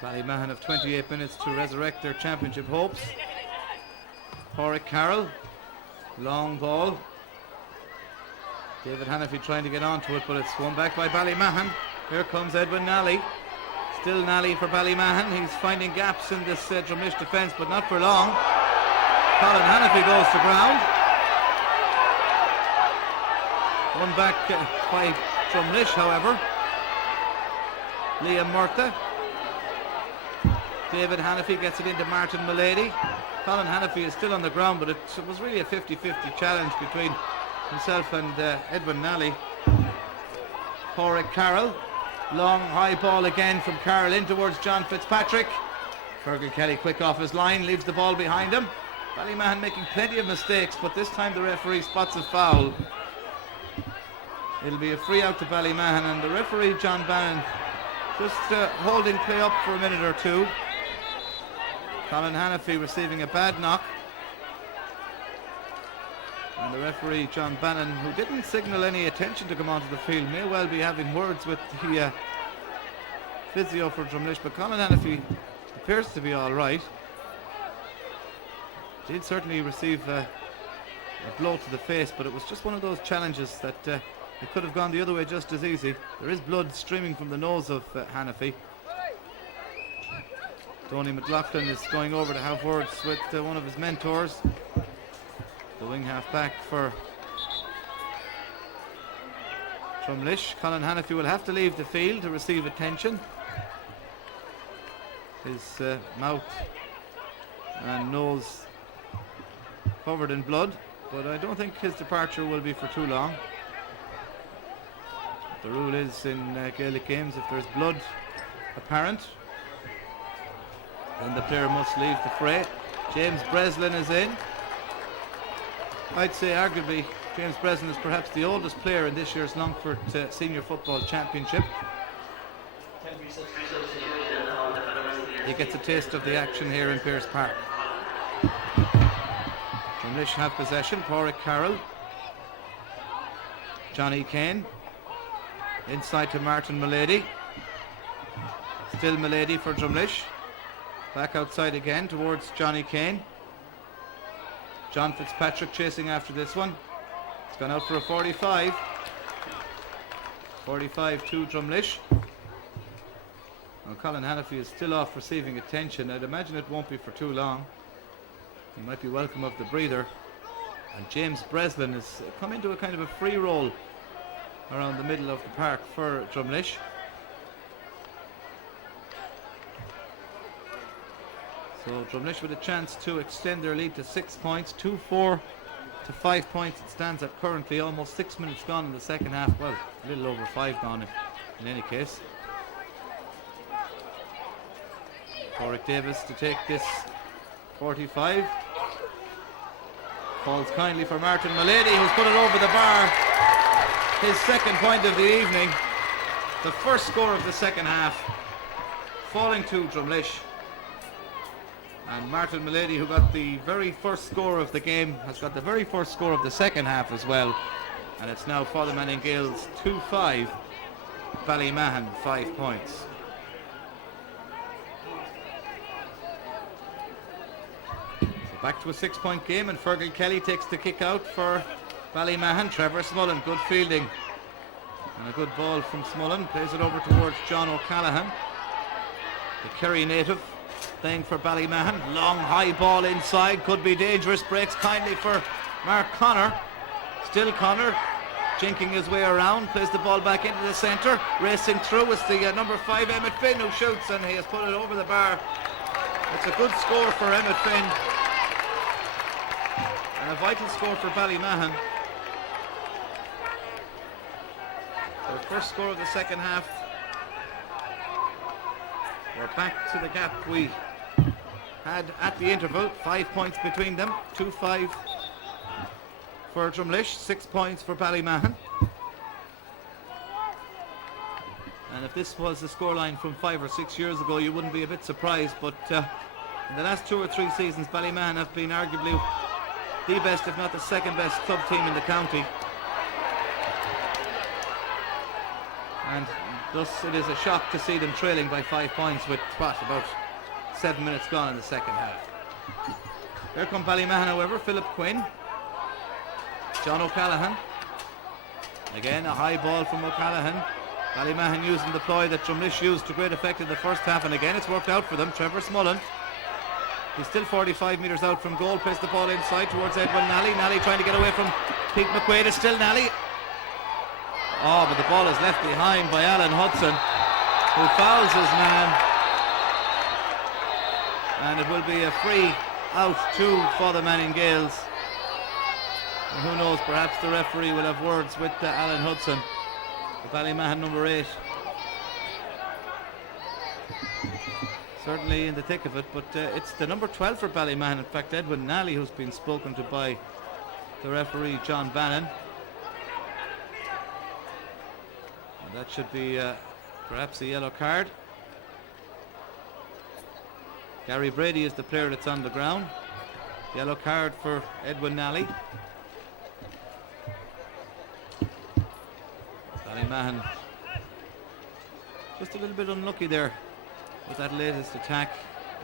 Ballymahon have 28 minutes to resurrect their championship hopes. Pádraig Carroll, long ball. David Hannafy trying to get onto it, but it's won back by Ballymahon. Here comes Edwin Nally. Still Nally for Ballymahon. He's finding gaps in this Drumlish defence, but not for long. Colin Hannafy goes to ground. Won back by Drumlish, however. Liam Murtagh. David Hannafy gets it into Martin Mulady. Colin Hannafy is still on the ground, but it was really a 50-50 challenge between himself and Edwin Nally. Pádraig Carroll. Long high ball again from Carroll in towards John Fitzpatrick. Fergal Kelly quick off his line, leaves the ball behind him. Ballymahon making plenty of mistakes, but this time the referee spots a foul. It'll be a free out to Ballymahon, and the referee John Bannon just holding play up for a minute or two. Colin Hannafy receiving a bad knock, and the referee John Bannon, who didn't signal any attention to come onto the field, may well be having words with the physio for Drumlish, but Colin Hannafy appears to be all right. Did certainly receive a blow to the face, but it was just one of those challenges that it could have gone the other way just as easy. There is blood streaming from the nose of Hannafy. Tony McLaughlin is going over to have words with one of his mentors, the wing half back for Drumlish. Colin Hannafy will have to leave the field to receive attention. His mouth and nose covered in blood, but I don't think his departure will be for too long. The rule is in Gaelic games, if there's blood apparent, then the player must leave the fray. James Breslin is in. I'd say arguably James Breslin is perhaps the oldest player in this year's Longford Senior Football Championship. He gets a taste of the action here in Pearse Park. Drumlish have possession. Pádraig Carroll. Johnny Kane. Inside to Martin Mulady. Still Mulady for Drumlish. Back outside again towards Johnny Kane. John Fitzpatrick chasing after this one. It's gone out for a 45. 45 to Drumlish. Now Colin Hannafy is still off receiving attention. I'd imagine it won't be for too long. He might be welcome of the breather. And James Breslin has come into a kind of a free roll around the middle of the park for Drumlish. So Drumlish with a chance to extend their lead to 6 points, 2-4 to 5 points. It stands at currently almost 6 minutes gone in the second half. Well, a little over 5 gone in any case. Pádraig Davis to take this 45. Falls kindly for Martin Mulady, who's put it over the bar. His second point of the evening. The first score of the second half. Falling to Drumlish. And Martin Mulady, who got the very first score of the game, has got the very first score of the second half as well. And it's now Ballymahon and Gales 2-5, Ballymahon 5 points. So back to a 6-point game, and Fergal Kelly takes the kick out for Ballymahon. Trevor Smullen, good fielding. And a good ball from Smullen, plays it over towards John O'Callaghan, the Kerry native. playing for Ballymahon. Long high ball inside, could be dangerous. Breaks kindly for Mark Connor. Still Connor jinking his way around, plays the ball back into the centre. Racing through is the number 5 Emmett Finn, who shoots, and he has put it over the bar. It's a good score for Emmett Finn and a vital score for Ballymahon. Their first score of the second half. We're back to the gap we had at the interval. 5 points between them. 2-5 for Drumlish, 6 points for Ballymahon. And if this was the scoreline from 5 or 6 years ago, you wouldn't be a bit surprised. But in the last 2 or 3 seasons, Ballymahon have been arguably the best, if not the second best club team in the county. And thus it is a shock to see them trailing by 5 points with about 7 minutes gone in the second half. Here come Ballymahon, however. Philip Quinn, John O'Callaghan. Again a high ball from O'Callaghan. Ballymahon using the ploy that Drumlish used to great effect in the first half, and again it's worked out for them. Trevor Smullen, he's still 45 metres out from goal, plays the ball inside towards Edwin Nally. Nally trying to get away from Pete McQuaid. Is still Nally. Oh, but the ball is left behind by Alan Hudson, who fouls his man, and it will be a free out for the Manning Gales. And who knows, perhaps the referee will have words with Alan Hudson, the Ballymahon number 8. Certainly in the thick of it, but it's the number 12 for Ballymahon, in fact Edwin Nally, who's been spoken to by the referee John Bannon. And that should be perhaps a yellow card. Gary Brady is the player that's on the ground. Yellow card for Edwin Nally. Ballymahon just a little bit unlucky there with that latest attack.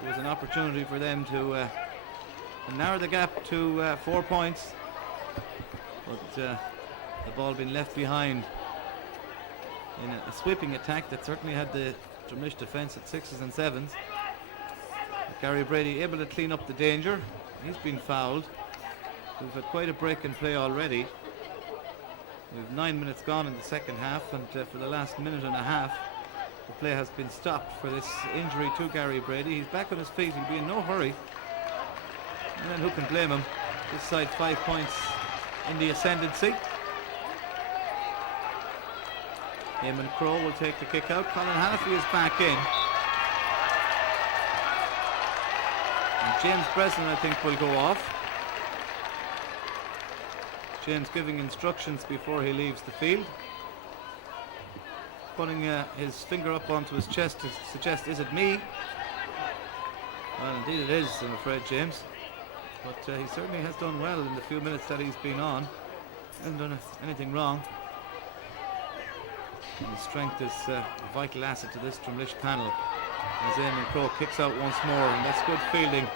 It was an opportunity for them to narrow the gap to 4 points, but the ball being left behind in a sweeping attack that certainly had the Drumlish defence at 6s and 7s. Gary Brady able to clean up the danger. He's been fouled. We've had quite a break in play already. We've 9 minutes gone in the second half, and for the last minute and a half the play has been stopped for this injury to Gary Brady. He's back on his feet, he'll be in no hurry, and then who can blame him? This side 5 points in the ascendancy. Eamon Crowe will take the kick out. Colin Hannafy is back in, and James Breslin I think will go off. James giving instructions before he leaves the field, putting his finger up onto his chest to suggest, is it me? Well, indeed it is, I'm afraid, James, but he certainly has done well in the few minutes that he's been on. He hasn't done anything wrong, and his strength is a vital asset to this Drumlish panel as Eamon Crowe kicks out once more, and that's good fielding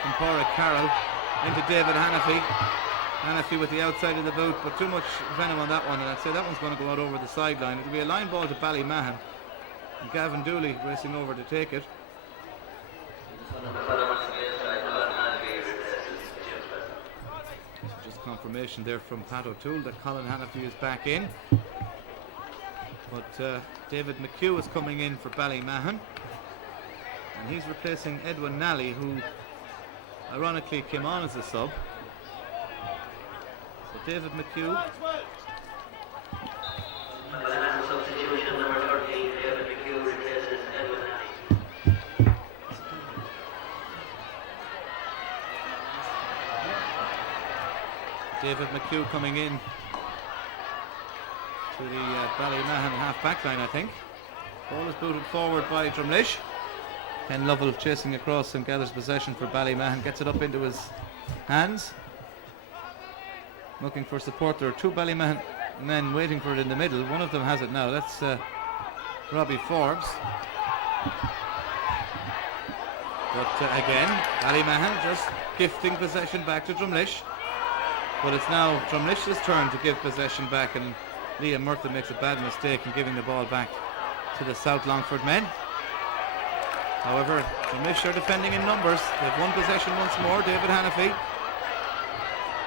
from Pádraig Carroll into David Hannafy. Hannafy with the outside of the boot, but too much venom on that one, and I'd say that one's going to go out over the sideline. It'll be a line ball to Ballymahon, and Gavin Dooley racing over to take it. Just confirmation there from Pat O'Toole that Colin Hannafy is back in, but David McHugh is coming in for Ballymahon, and he's replacing Edwin Nally, who ironically came on as a sub. So David McHugh. Substitution number 13, David McHugh replaces Edwin Nally. David McHugh coming in to the Ballymahon half-back line, I think. Ball is booted forward by Drumlish. Ken Lovell chasing across and gathers possession for Ballymahon, gets it up into his hands, looking for support. There are 2 Ballymahon men waiting for it in the middle. One of them has it now. That's Robbie Forbes. But again, Ballymahon just gifting possession back to Drumlish. But it's now Drumlish's turn to give possession back, and Liam Murtha makes a bad mistake in giving the ball back to the South Longford men. However, Drumlish are defending in numbers. They've won possession once more. David Hannafy.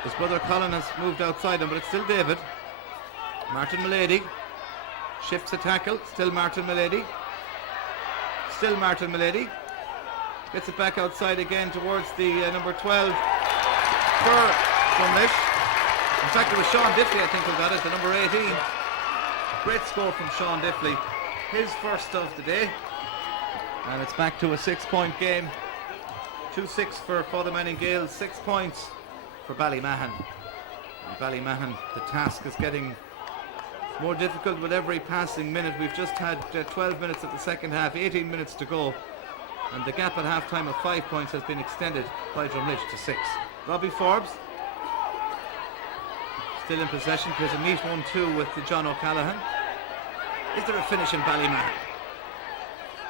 His brother Colin has moved outside him, but it's still David. Martin Milady shifts a tackle. Still Martin Milady. Still Martin Milady. Gets it back outside again towards the number 12 for Drumlish. In fact, it was Sean Diffley, I think, who got it, the number 18. Great score from Sean Diffley. His first of the day. And it's back to a 6-point game. 2-6 for Father Manning Gale, 6 points for Ballymahon. And Ballymahon, the task is getting more difficult with every passing minute. We've just had 12 minutes of the second half, 18 minutes to go. And the gap at half time of 5 points has been extended by Drumlish to 6. Robbie Forbes still in possession, plays a neat 1-2 with John O'Callaghan. Is there a finish in Ballymahon?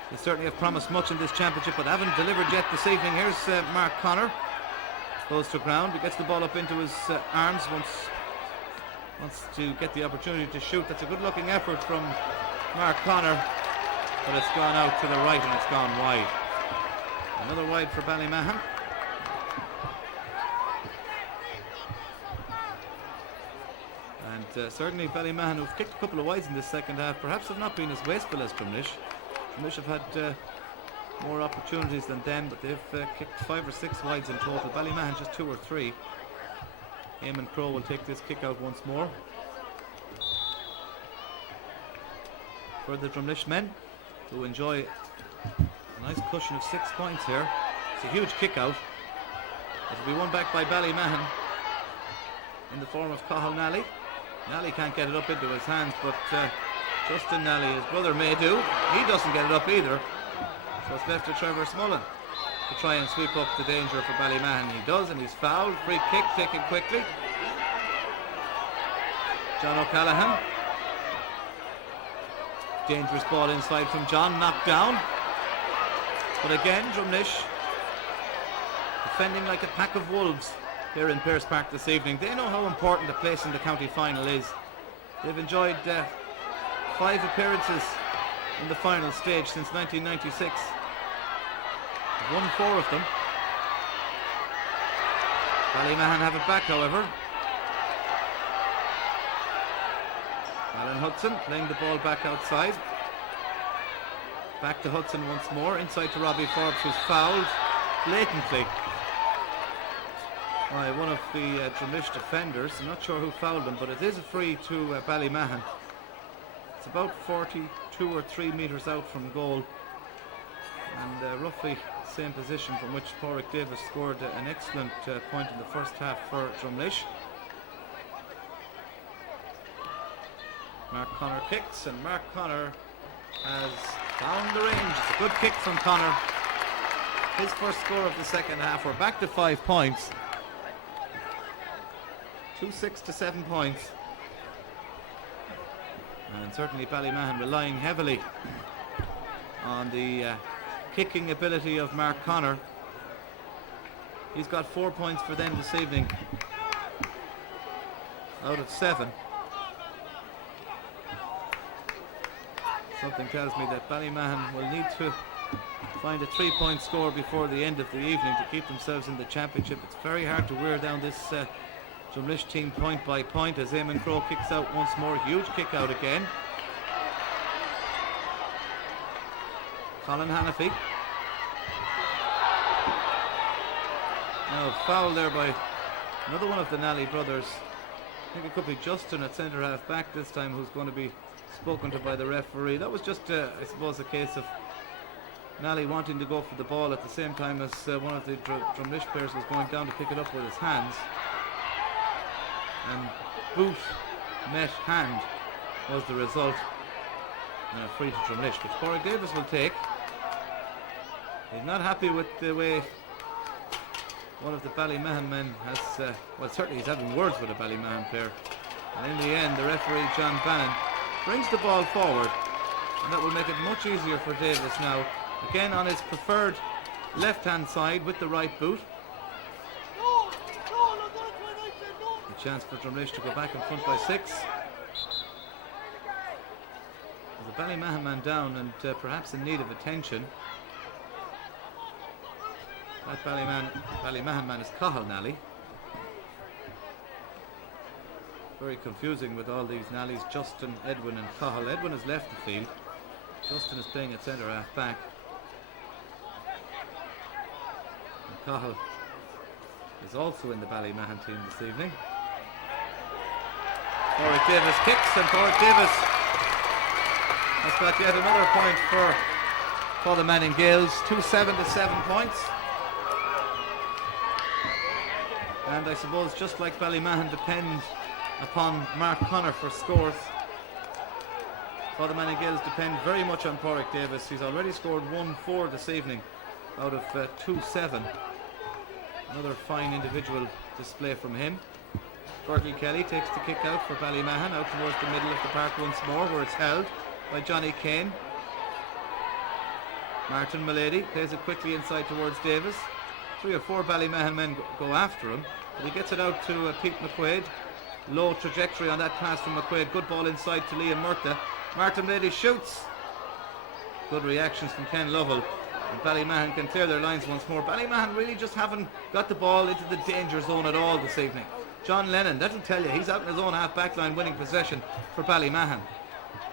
They certainly have promised much in this championship, but haven't delivered yet this evening. Here's Mark Connor. Goes to ground. He gets the ball up into his arms. Wants to get the opportunity to shoot. That's a good looking effort from Mark Connor, but it's gone out to the right and it's gone wide. Another wide for Ballymahon. And certainly Ballymahon, who've kicked a couple of wides in this second half, perhaps have not been as wasteful as Drumlish. Drumlish have had more opportunities than them, but they've kicked 5 or 6 wides in total. Ballymahon just 2 or 3. Eamon Crowe will take this kick out once more. For the Drumlish men, who enjoy a nice cushion of 6 points here. It's a huge kick out. It'll be won back by Ballymahon in the form of Cathal Nally. Nally can't get it up into his hands, but Justin Nally, his brother, may do. He doesn't get it up either. So it's left to Trevor Smullen to try and sweep up the danger for Ballymahon. He does, and he's fouled. Free kick taken quickly. John O'Callaghan. Dangerous ball inside from John, knocked down. But again, Drumlish defending like a pack of wolves here in Pearse Park this evening. They know how important a place in the county final is. They've enjoyed 5 appearances in the final stage since 1996. They've won 4 of them. Ballymahon have it back, however. Alan Hudson playing the ball back outside. Back to Hudson once more, inside to Robbie Forbes, who's fouled blatantly by one of the Drumlish defenders. I'm not sure who fouled him, but it is a free to Ballymahon. It's about 42 or 3 metres out from goal, and roughly the same position from which Pádraig Davis scored an excellent point in the first half for Drumlish. Mark Connor kicks, and Mark Connor has found the range. It's a good kick from Connor. His first score of the second half. We're back to 5 points. 2-6 to 7 points. And certainly Ballymahon relying heavily on the kicking ability of Mark Connor. He's got 4 points for them this evening out of 7. Something tells me that Ballymahon will need to find a 3-point score before the end of the evening to keep themselves in the championship. It's very hard to wear down this Drumlish team point by point as Eamon Crowe kicks out once more. Huge kick out again. Colin Hannafy. Now foul there by another one of the Nally brothers. I think it could be Justin at centre half back this time, who's going to be spoken to by the referee. That was just I suppose a case of Nally wanting to go for the ball at the same time as one of the Drumlish players was going down to pick it up with his hands, and boot met hand was the result, and a free to Drumlish, which Pádraig Davis will take. He's not happy with the way one of the Ballymahon men has well, certainly he's having words with a Ballymahon player, and in the end the referee John Bannon brings the ball forward, and that will make it much easier for Davis now, again on his preferred left hand side with the right boot. A chance for Drumlish to go back in front by 6. There's a Ballymahon man down and perhaps in need of attention. That Ballymahon man is Cahill Nally. Very confusing with all these Nallys. Justin, Edwin and Cahill. Edwin has left the field. Justin is playing at centre half back. And Cahill is also in the Ballymahon team this evening. Porrick Davis kicks, and Porrick Davis has got yet another point for the Manning Gales. 2-7 to 7 points. And I suppose just like Ballymahon depend upon Mark Connor for scores, for the Manning Gales depend very much on Porrick Davis. He's already scored 1-4 this evening out of 2-7. Another fine individual display from him. Fergal Kelly takes the kick out for Ballymahon, out towards the middle of the park once more, where it's held by Johnny Kane. Martin Mulady plays it quickly inside towards Davis. 3 or 4 Ballymahon men go after him, but he gets it out to Pete McQuaid. Low trajectory on that pass from McQuaid. Good ball inside to Liam Murtagh. Martin Mulady shoots. Good reactions from Ken Lovell. And Ballymahon can clear their lines once more. Ballymahon really just haven't got the ball into the danger zone at all this evening. John Lennon, that'll tell you, he's out in his own half back line winning possession for Ballymahon.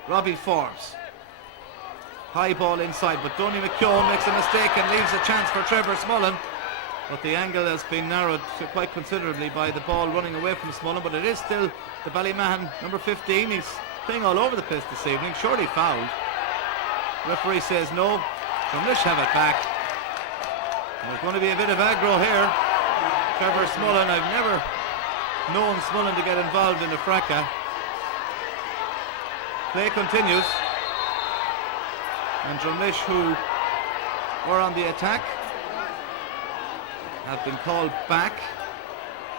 Robbie Forbes. High ball inside, but Donny McKeown makes a mistake and leaves a chance for Trevor Smullen. But the angle has been narrowed quite considerably by the ball running away from Smullen, but it is still the Ballymahon number 15. He's playing all over the place this evening, surely fouled. Referee says no. Drumlish have it back. And there's going to be a bit of aggro here. Trevor Smullen, I've never known Smullen to get involved in a fracas. Play continues. And Drumlish, who were on the attack, have been called back,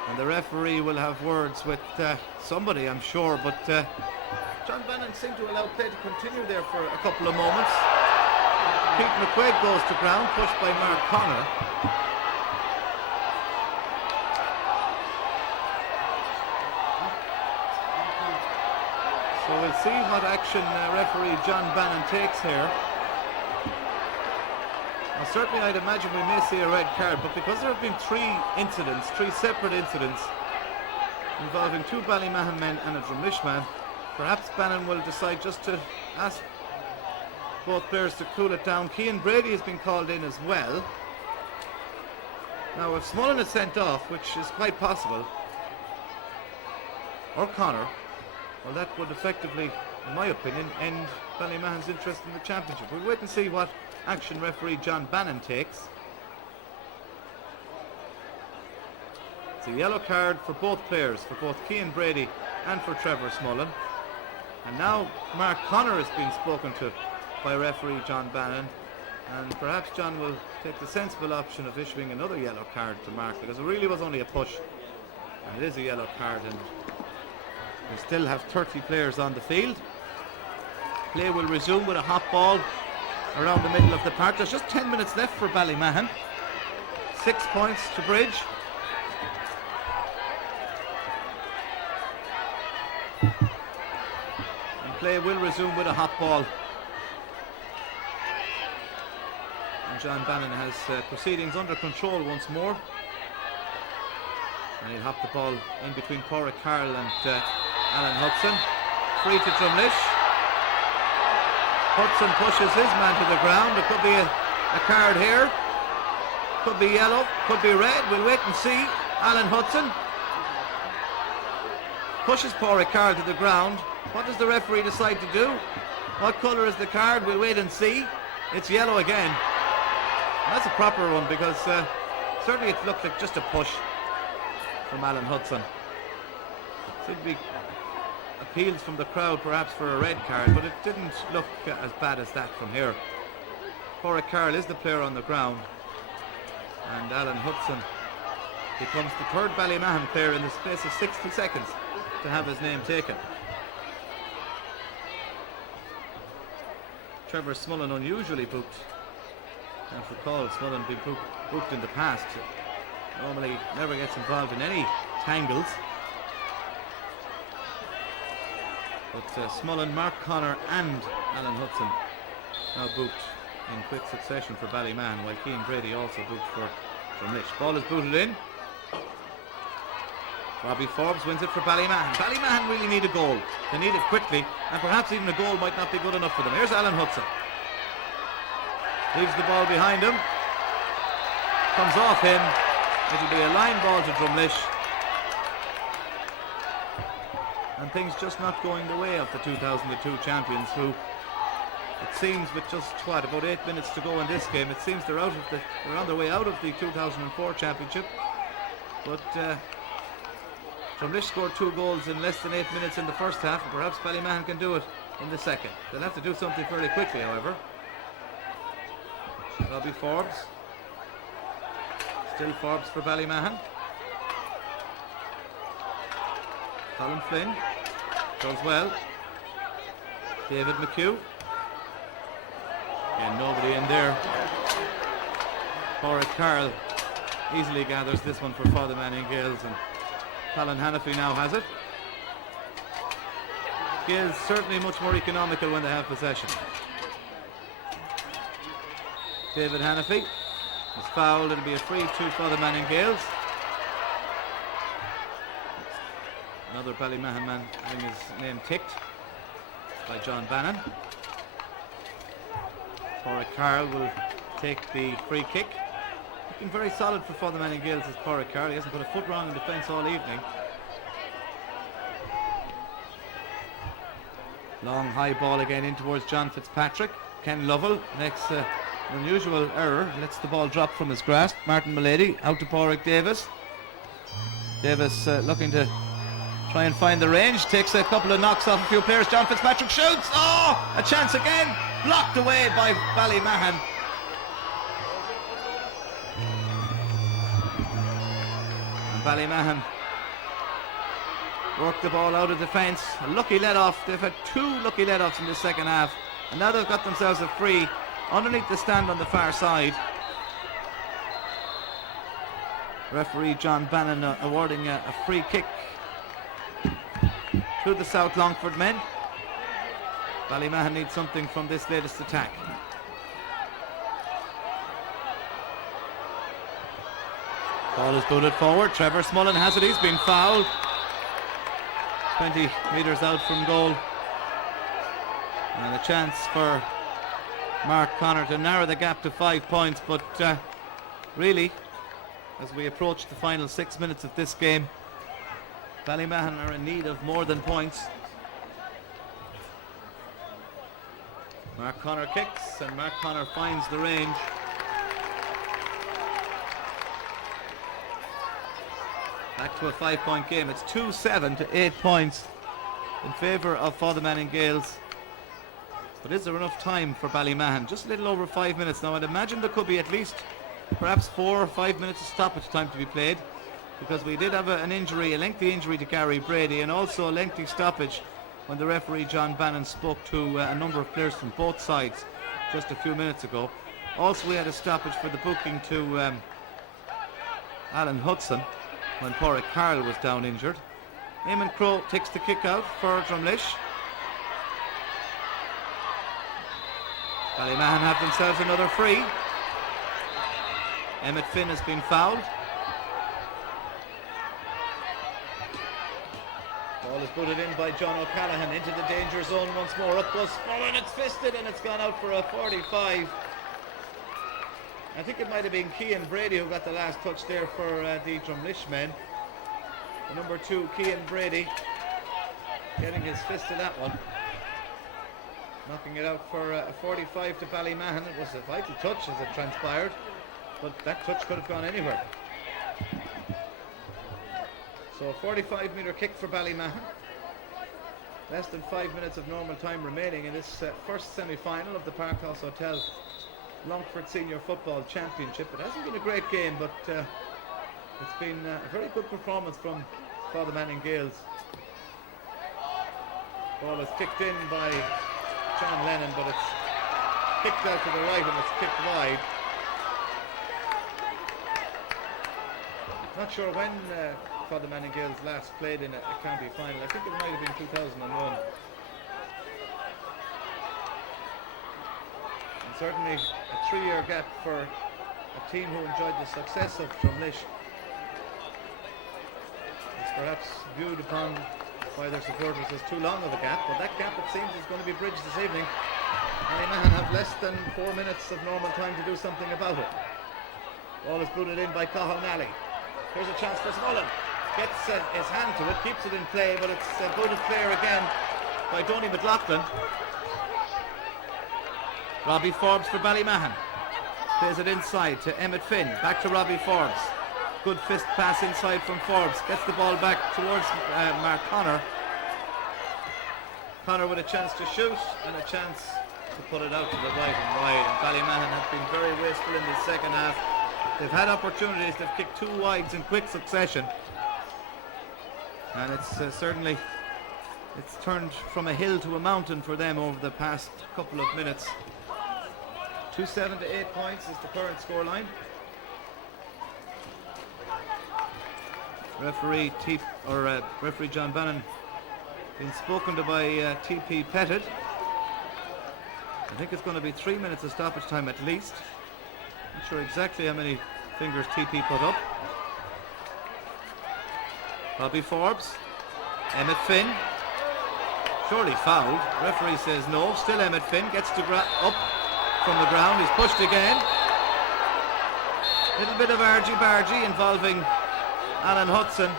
and the referee will have words with somebody, I'm sure, but John Bannon seemed to allow play to continue there for a couple of moments. Pete McQuaid goes to ground, pushed by Mark Connor. So we'll see what action referee John Bannon takes here. Well, certainly I'd imagine we may see a red card, but because there have been 3 separate incidents involving 2 Ballymahon men and a Drumlish man, perhaps Bannon will decide just to ask both players to cool it down. Cian Brady has been called in as well. Now if Smullen is sent off, which is quite possible, or Connor, well, that would effectively, in my opinion, end Ballymahon's interest in the championship. We'll wait and see what action referee John Bannon takes. It's a yellow card for both players, for both Cian Brady and for Trevor Smullen. And now Mark Connor has been spoken to by referee John Bannon, and perhaps John will take the sensible option of issuing another yellow card to Mark, because it really was only a push, and it is a yellow card, and we still have 30 players on the field. Play will resume with a hot ball around the middle of the park. There's just 10 minutes left for Ballymahon. 6 points to bridge. And play will resume with a hot ball. And John Bannon has proceedings under control once more. And he'll hop the ball in between Porrick Carroll and Alan Hudson. Free to Drumlish. Hudson pushes his man to the ground. There could be a card here. Could be yellow, could be red. We'll wait and see. Alan Hudson pushes Porrick Carroll to the ground. What does the referee decide to do? What colour is the card? We'll wait and see. It's yellow again. And that's a proper one, because certainly it looked like just a push from Alan Hudson. Seemed to be appeals from the crowd perhaps for a red card, but it didn't look as bad as that from here. Porrick Carroll is the player on the ground, and Alan Hudson becomes the 3rd Ballymahon player in the space of 60 seconds to have his name taken. Trevor Smullen unusually booked, and for call Smullen been booked in the past. Normally never gets involved in any tangles. But Smullen, Mark Connor and Alan Hudson now booked in quick succession for Ballymahon, while Cian Brady also booked for Drumlish. Ball is booted in. Robbie Forbes wins it for Ballymahon. Ballymahon really need a goal. They need it quickly, and perhaps even a goal might not be good enough for them. Here's Alan Hudson. Leaves the ball behind him. Comes off him. It'll be a line ball to Drumlish. And things just not going the way of the 2002 champions, who it seems with just about 8 minutes to go in this game, it seems they're on their way out of the 2004 championship. But Drumlish scored 2 goals in less than 8 minutes in the first half, and perhaps Ballymahon can do it in the second. They'll have to do something fairly quickly, however. Robbie Forbes. Still Forbes for Ballymahon. Colin Flynn does well. David McHugh. And nobody in there. Porrick Carroll easily gathers this one for Father Manning Gales, and Colin Hannafy now has it. Gales certainly much more economical when they have possession. David Hannafy is fouled. It'll be a free to Father Manning Gales. Another Ballymahon man having his name ticked by John Bannon. Porrick Carroll will take the free kick. Looking very solid for Father Manning Gales is Porrick Carroll. He hasn't put a foot wrong in defence all evening. Long high ball again in towards John Fitzpatrick. Ken Lovell makes an unusual error, lets the ball drop from his grasp. Martin Mulady out to Porrick Davis. Davis looking to try and find the range, takes a couple of knocks off a few players. John Fitzpatrick shoots. Oh, a chance again, blocked away by Ballymahon. And Ballymahon worked the ball out of defence. A lucky let-off. They've had 2 lucky let-offs in the second half, and now they've got themselves a free underneath the stand on the far side. Referee John Bannon awarding a free kick to the South Longford men. Ballymahon needs something from this latest attack. Ball is booted forward. Trevor Smullen has it. He's been fouled. 20 metres out from goal. And a chance for Mark Connor to narrow the gap to 5 points. But really, as we approach the final 6 minutes of this game, Ballymahon are in need of more than points. Mark Connor kicks, and Mark Connor finds the range. Back to a 5-point game. It's 2-7 to 8 points in favour of Father Manning Gales. But is there enough time for Ballymahon? Just a little over 5 minutes now. I'd imagine there could be at least perhaps 4 or 5 minutes of stoppage time to be played, because we did have an injury, a lengthy injury to Gary Brady, and also a lengthy stoppage when the referee John Bannon spoke to a number of players from both sides just a few minutes ago. Also, we had a stoppage for the booking to Alan Hudson when Porrick Carroll was down injured. Eamon Crowe takes the kick out for Drumlish. Ballymahon have themselves another free. Emmett Finn has been fouled. Ball is booted in by John O'Callaghan into the danger zone once more. Up goes Smullen, it's fisted, and it's gone out for a 45. I think it might have been Cian Brady who got the last touch there for the Drumlish men. The number 2, Cian Brady, getting his fist to that one. Knocking it out for a 45 to Ballymahon. It was a vital touch as it transpired, but that touch could have gone anywhere. So a 45-metre kick for Ballymahon. Less than 5 minutes of normal time remaining in this first semi-final of the Parkhouse Hotel Longford Senior Football Championship. It hasn't been a great game, but it's been a very good performance from Father Manning Gales. Ball is kicked in by John Lennon, but it's kicked out to the right and it's kicked wide. Not sure when Father Manning Gales last played in a county final. I think it might have been 2001. And certainly a 3-year gap for a team who enjoyed the success of Drumlish is perhaps viewed upon by their supporters as too long of a gap, but that gap, it seems, is going to be bridged this evening. Ballymahon have less than 4 minutes of normal time to do something about it. Ball is booted in by Cathal Nally. Here's a chance for Smullen. Gets his hand to it, keeps it in play, but it's booted clear again by Donny McLaughlin. Robbie Forbes for Ballymahon. Plays it inside to Emmett Finn. Back to Robbie Forbes. Good fist pass inside from Forbes. Gets the ball back towards Mark Connor. Connor with a chance to shoot and a chance to put it out to the right and wide. And Ballymahon have been very wasteful in the second half. They've had opportunities. They've kicked 2 wides in quick succession. And it's certainly, it's turned from a hill to a mountain for them over the past couple of minutes. 7 to 8 points is the current scoreline. Referee referee John Bannon been spoken to by TP Pettit. I think it's going to be 3 minutes of stoppage time at least. Not sure exactly how many fingers TP put up. Robbie Forbes, Emmett Finn, surely fouled. Referee says no. Still Emmett Finn gets to up from the ground. He's pushed again. Little bit of argy-bargy involving Alan Hudson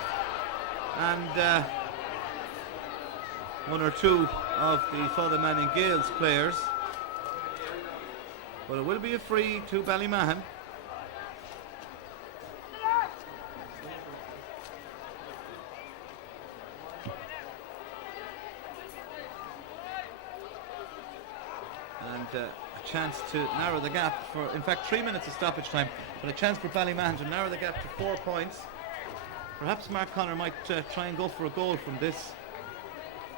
and 1 or 2 of the Father Manning Gales players. But it will be a free to Ballymahon. And a chance to narrow the gap for, in fact, 3 minutes of stoppage time, but a chance for Ballymahon to narrow the gap to 4 points. Perhaps Mark Connor might try and go for a goal from this.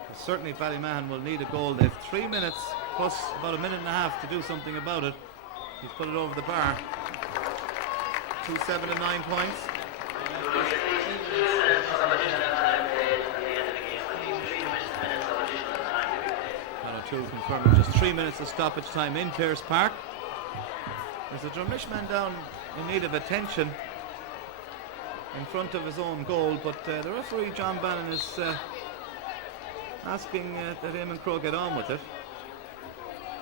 But certainly Ballymahon will need a goal. They have 3 minutes plus about a minute and a half to do something about it. He's put it over the bar. 7 to 9 points. Confirming just 3 minutes of stoppage time in Pearse Park. There's a Drumlish man down in need of attention in front of his own goal, but the referee John Bannon is asking that Eamon Crowe get on with it,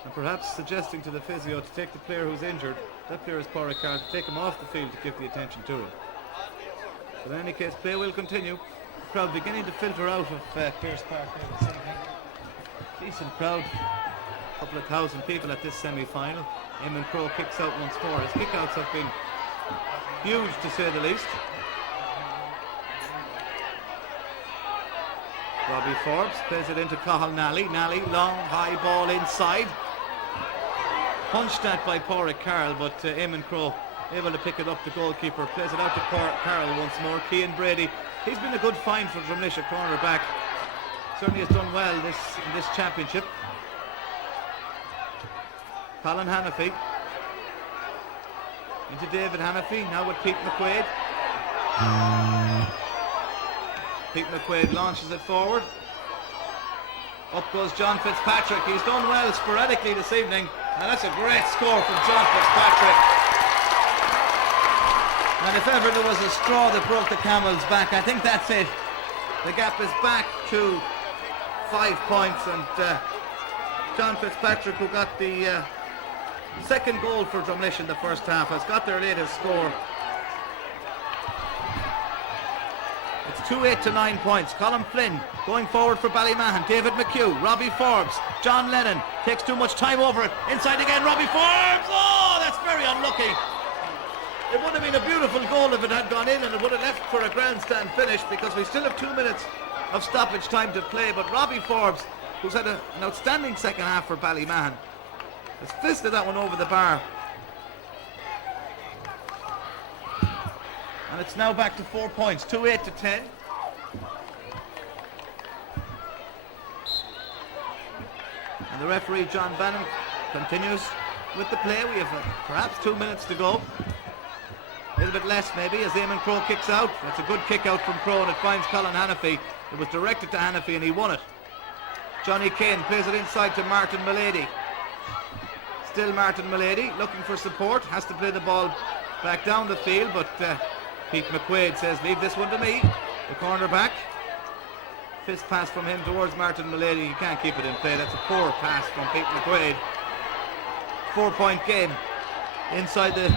and perhaps suggesting to the physio to take the player who's injured, that player is Pádraig Carroll, to take him off the field to give the attention to him. But in any case, play will continue. The crowd beginning to filter out of Pearse Park here this evening. Decent crowd, a couple of thousand people at this semi-final. Eamon Crowe kicks out once more. His kick-outs have been huge, to say the least. Robbie Forbes plays it into Cathal Nally. Nally, long, high ball inside. Punched at by Pádraig Carroll, but Eamon Crowe able to pick it up. The goalkeeper plays it out to Carroll once more. Cian Brady, he's been a good find for Drumlish, a cornerback. Certainly has done well in this championship. Colin Hannafy into David Hannafy, now with Pete McQuaid. Pete McQuaid launches it forward. Up goes John Fitzpatrick. He's done well sporadically this evening, and that's a great score from John Fitzpatrick. And if ever there was a straw that broke the camel's back, I think that's it. The gap is back to 5 points, and John Fitzpatrick, who got the second goal for Drumlish in the first half, has got their latest score. It's 8 to 9 points. Colin Flynn going forward for Ballymahon. David McHugh, Robbie Forbes, John Lennon takes too much time over it. Inside again, Robbie Forbes. Oh, that's very unlucky. It would have been a beautiful goal if it had gone in, and it would have left for a grandstand finish, because we still have 2 minutes of stoppage time to play. But Robbie Forbes, who's had an outstanding second half for Ballymahon, has fisted that one over the bar. And it's now back to 4 points, 8 to 10. And the referee John Bannon continues with the play. We have perhaps 2 minutes to go. A little bit less maybe, as Eamon Crowe kicks out. That's a good kick out from Crowe, and it finds Colin Hannafy. It was directed to Hannafy and he won it. Johnny Kane plays it inside to Martin Mulady. Still Martin Mulady looking for support, has to play the ball back down the field, but Pete McQuaid says, leave this one to me. The cornerback. Fist pass from him towards Martin Mullady. You can't keep it in play. That's a poor pass from Pete McQuaid. 4-point game inside the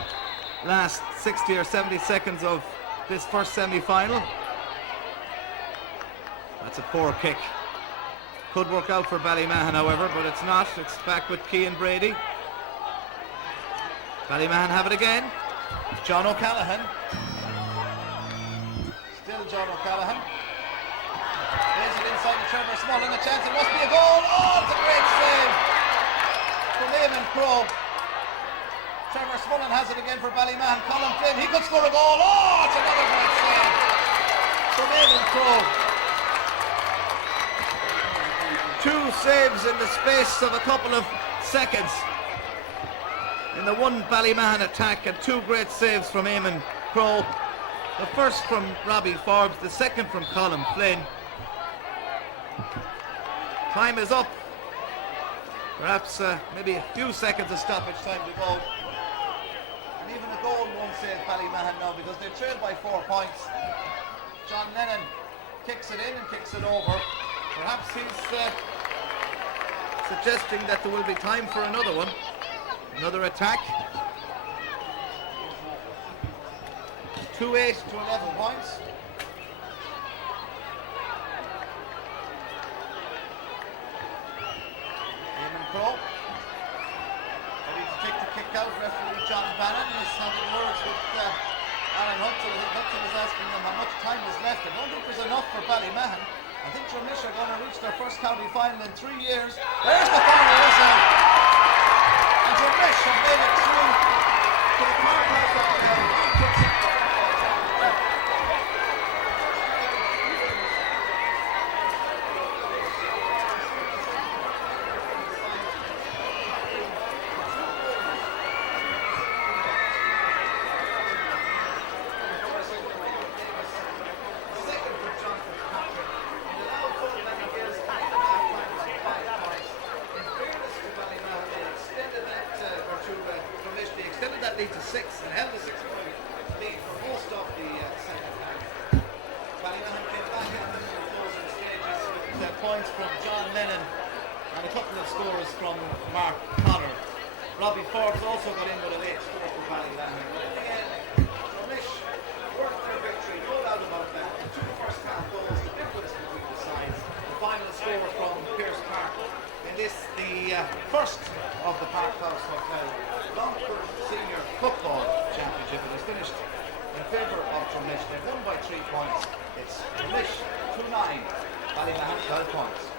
last 60 or 70 seconds of this first semi-final. That's a poor kick. Could work out for Ballymahon, however, but it's not. It's back with Cian Brady. Ballymahon have it again. John O'Callaghan. Still John O'Callaghan. Plays it inside to Trevor Smullen. A chance, it must be a goal. Oh, it's a great save from Eamon Crowe. Trevor Smullen has it again for Ballymahon. Colin Flynn, he could score a goal. Oh, it's another great save from Eamon Crowe. 2 saves in the space of a couple of seconds. In the one Ballymahon attack, and 2 great saves from Eamon Crowe. The first from Robbie Forbes, the second from Colin Flynn. Time is up. Perhaps maybe a few seconds of stoppage time to go. And even a goal won't save Ballymahon now because they trail by 4 points. John Lennon kicks it in and kicks it over. Perhaps he's suggesting that there will be time for another one. Another attack. 2-8 to 11 points. Eamon Crowe ready to take the kick out. Referee John Bannon is having words with Alan Hudson. I think Hudson is asking them how much time is left. I don't think there's enough for Ballymahon. I think Drumlish are going to reach their first county final in 3 years. There's the final whistle. And Drumlish have made it through to the quarterfinals of the lead to 6 and held a 6-point lead for most of the second half. Ballymahon came back in the closing stages with points from John Lennon and a couple of scores from Mark Connor. Robbie Forbes also got in with a late score for Ballymahon. But in the end, Drumlish worked their victory, no doubt about that. The 2 first half goals, the difference between the sides. The final score from Pearse Park. In this, the first of the Park House Hotel Longford Senior Football Championship. It is finished in favour of Drumlish. They've won by 3 points. It's Drumlish 2-9, Ballymahon 12 points.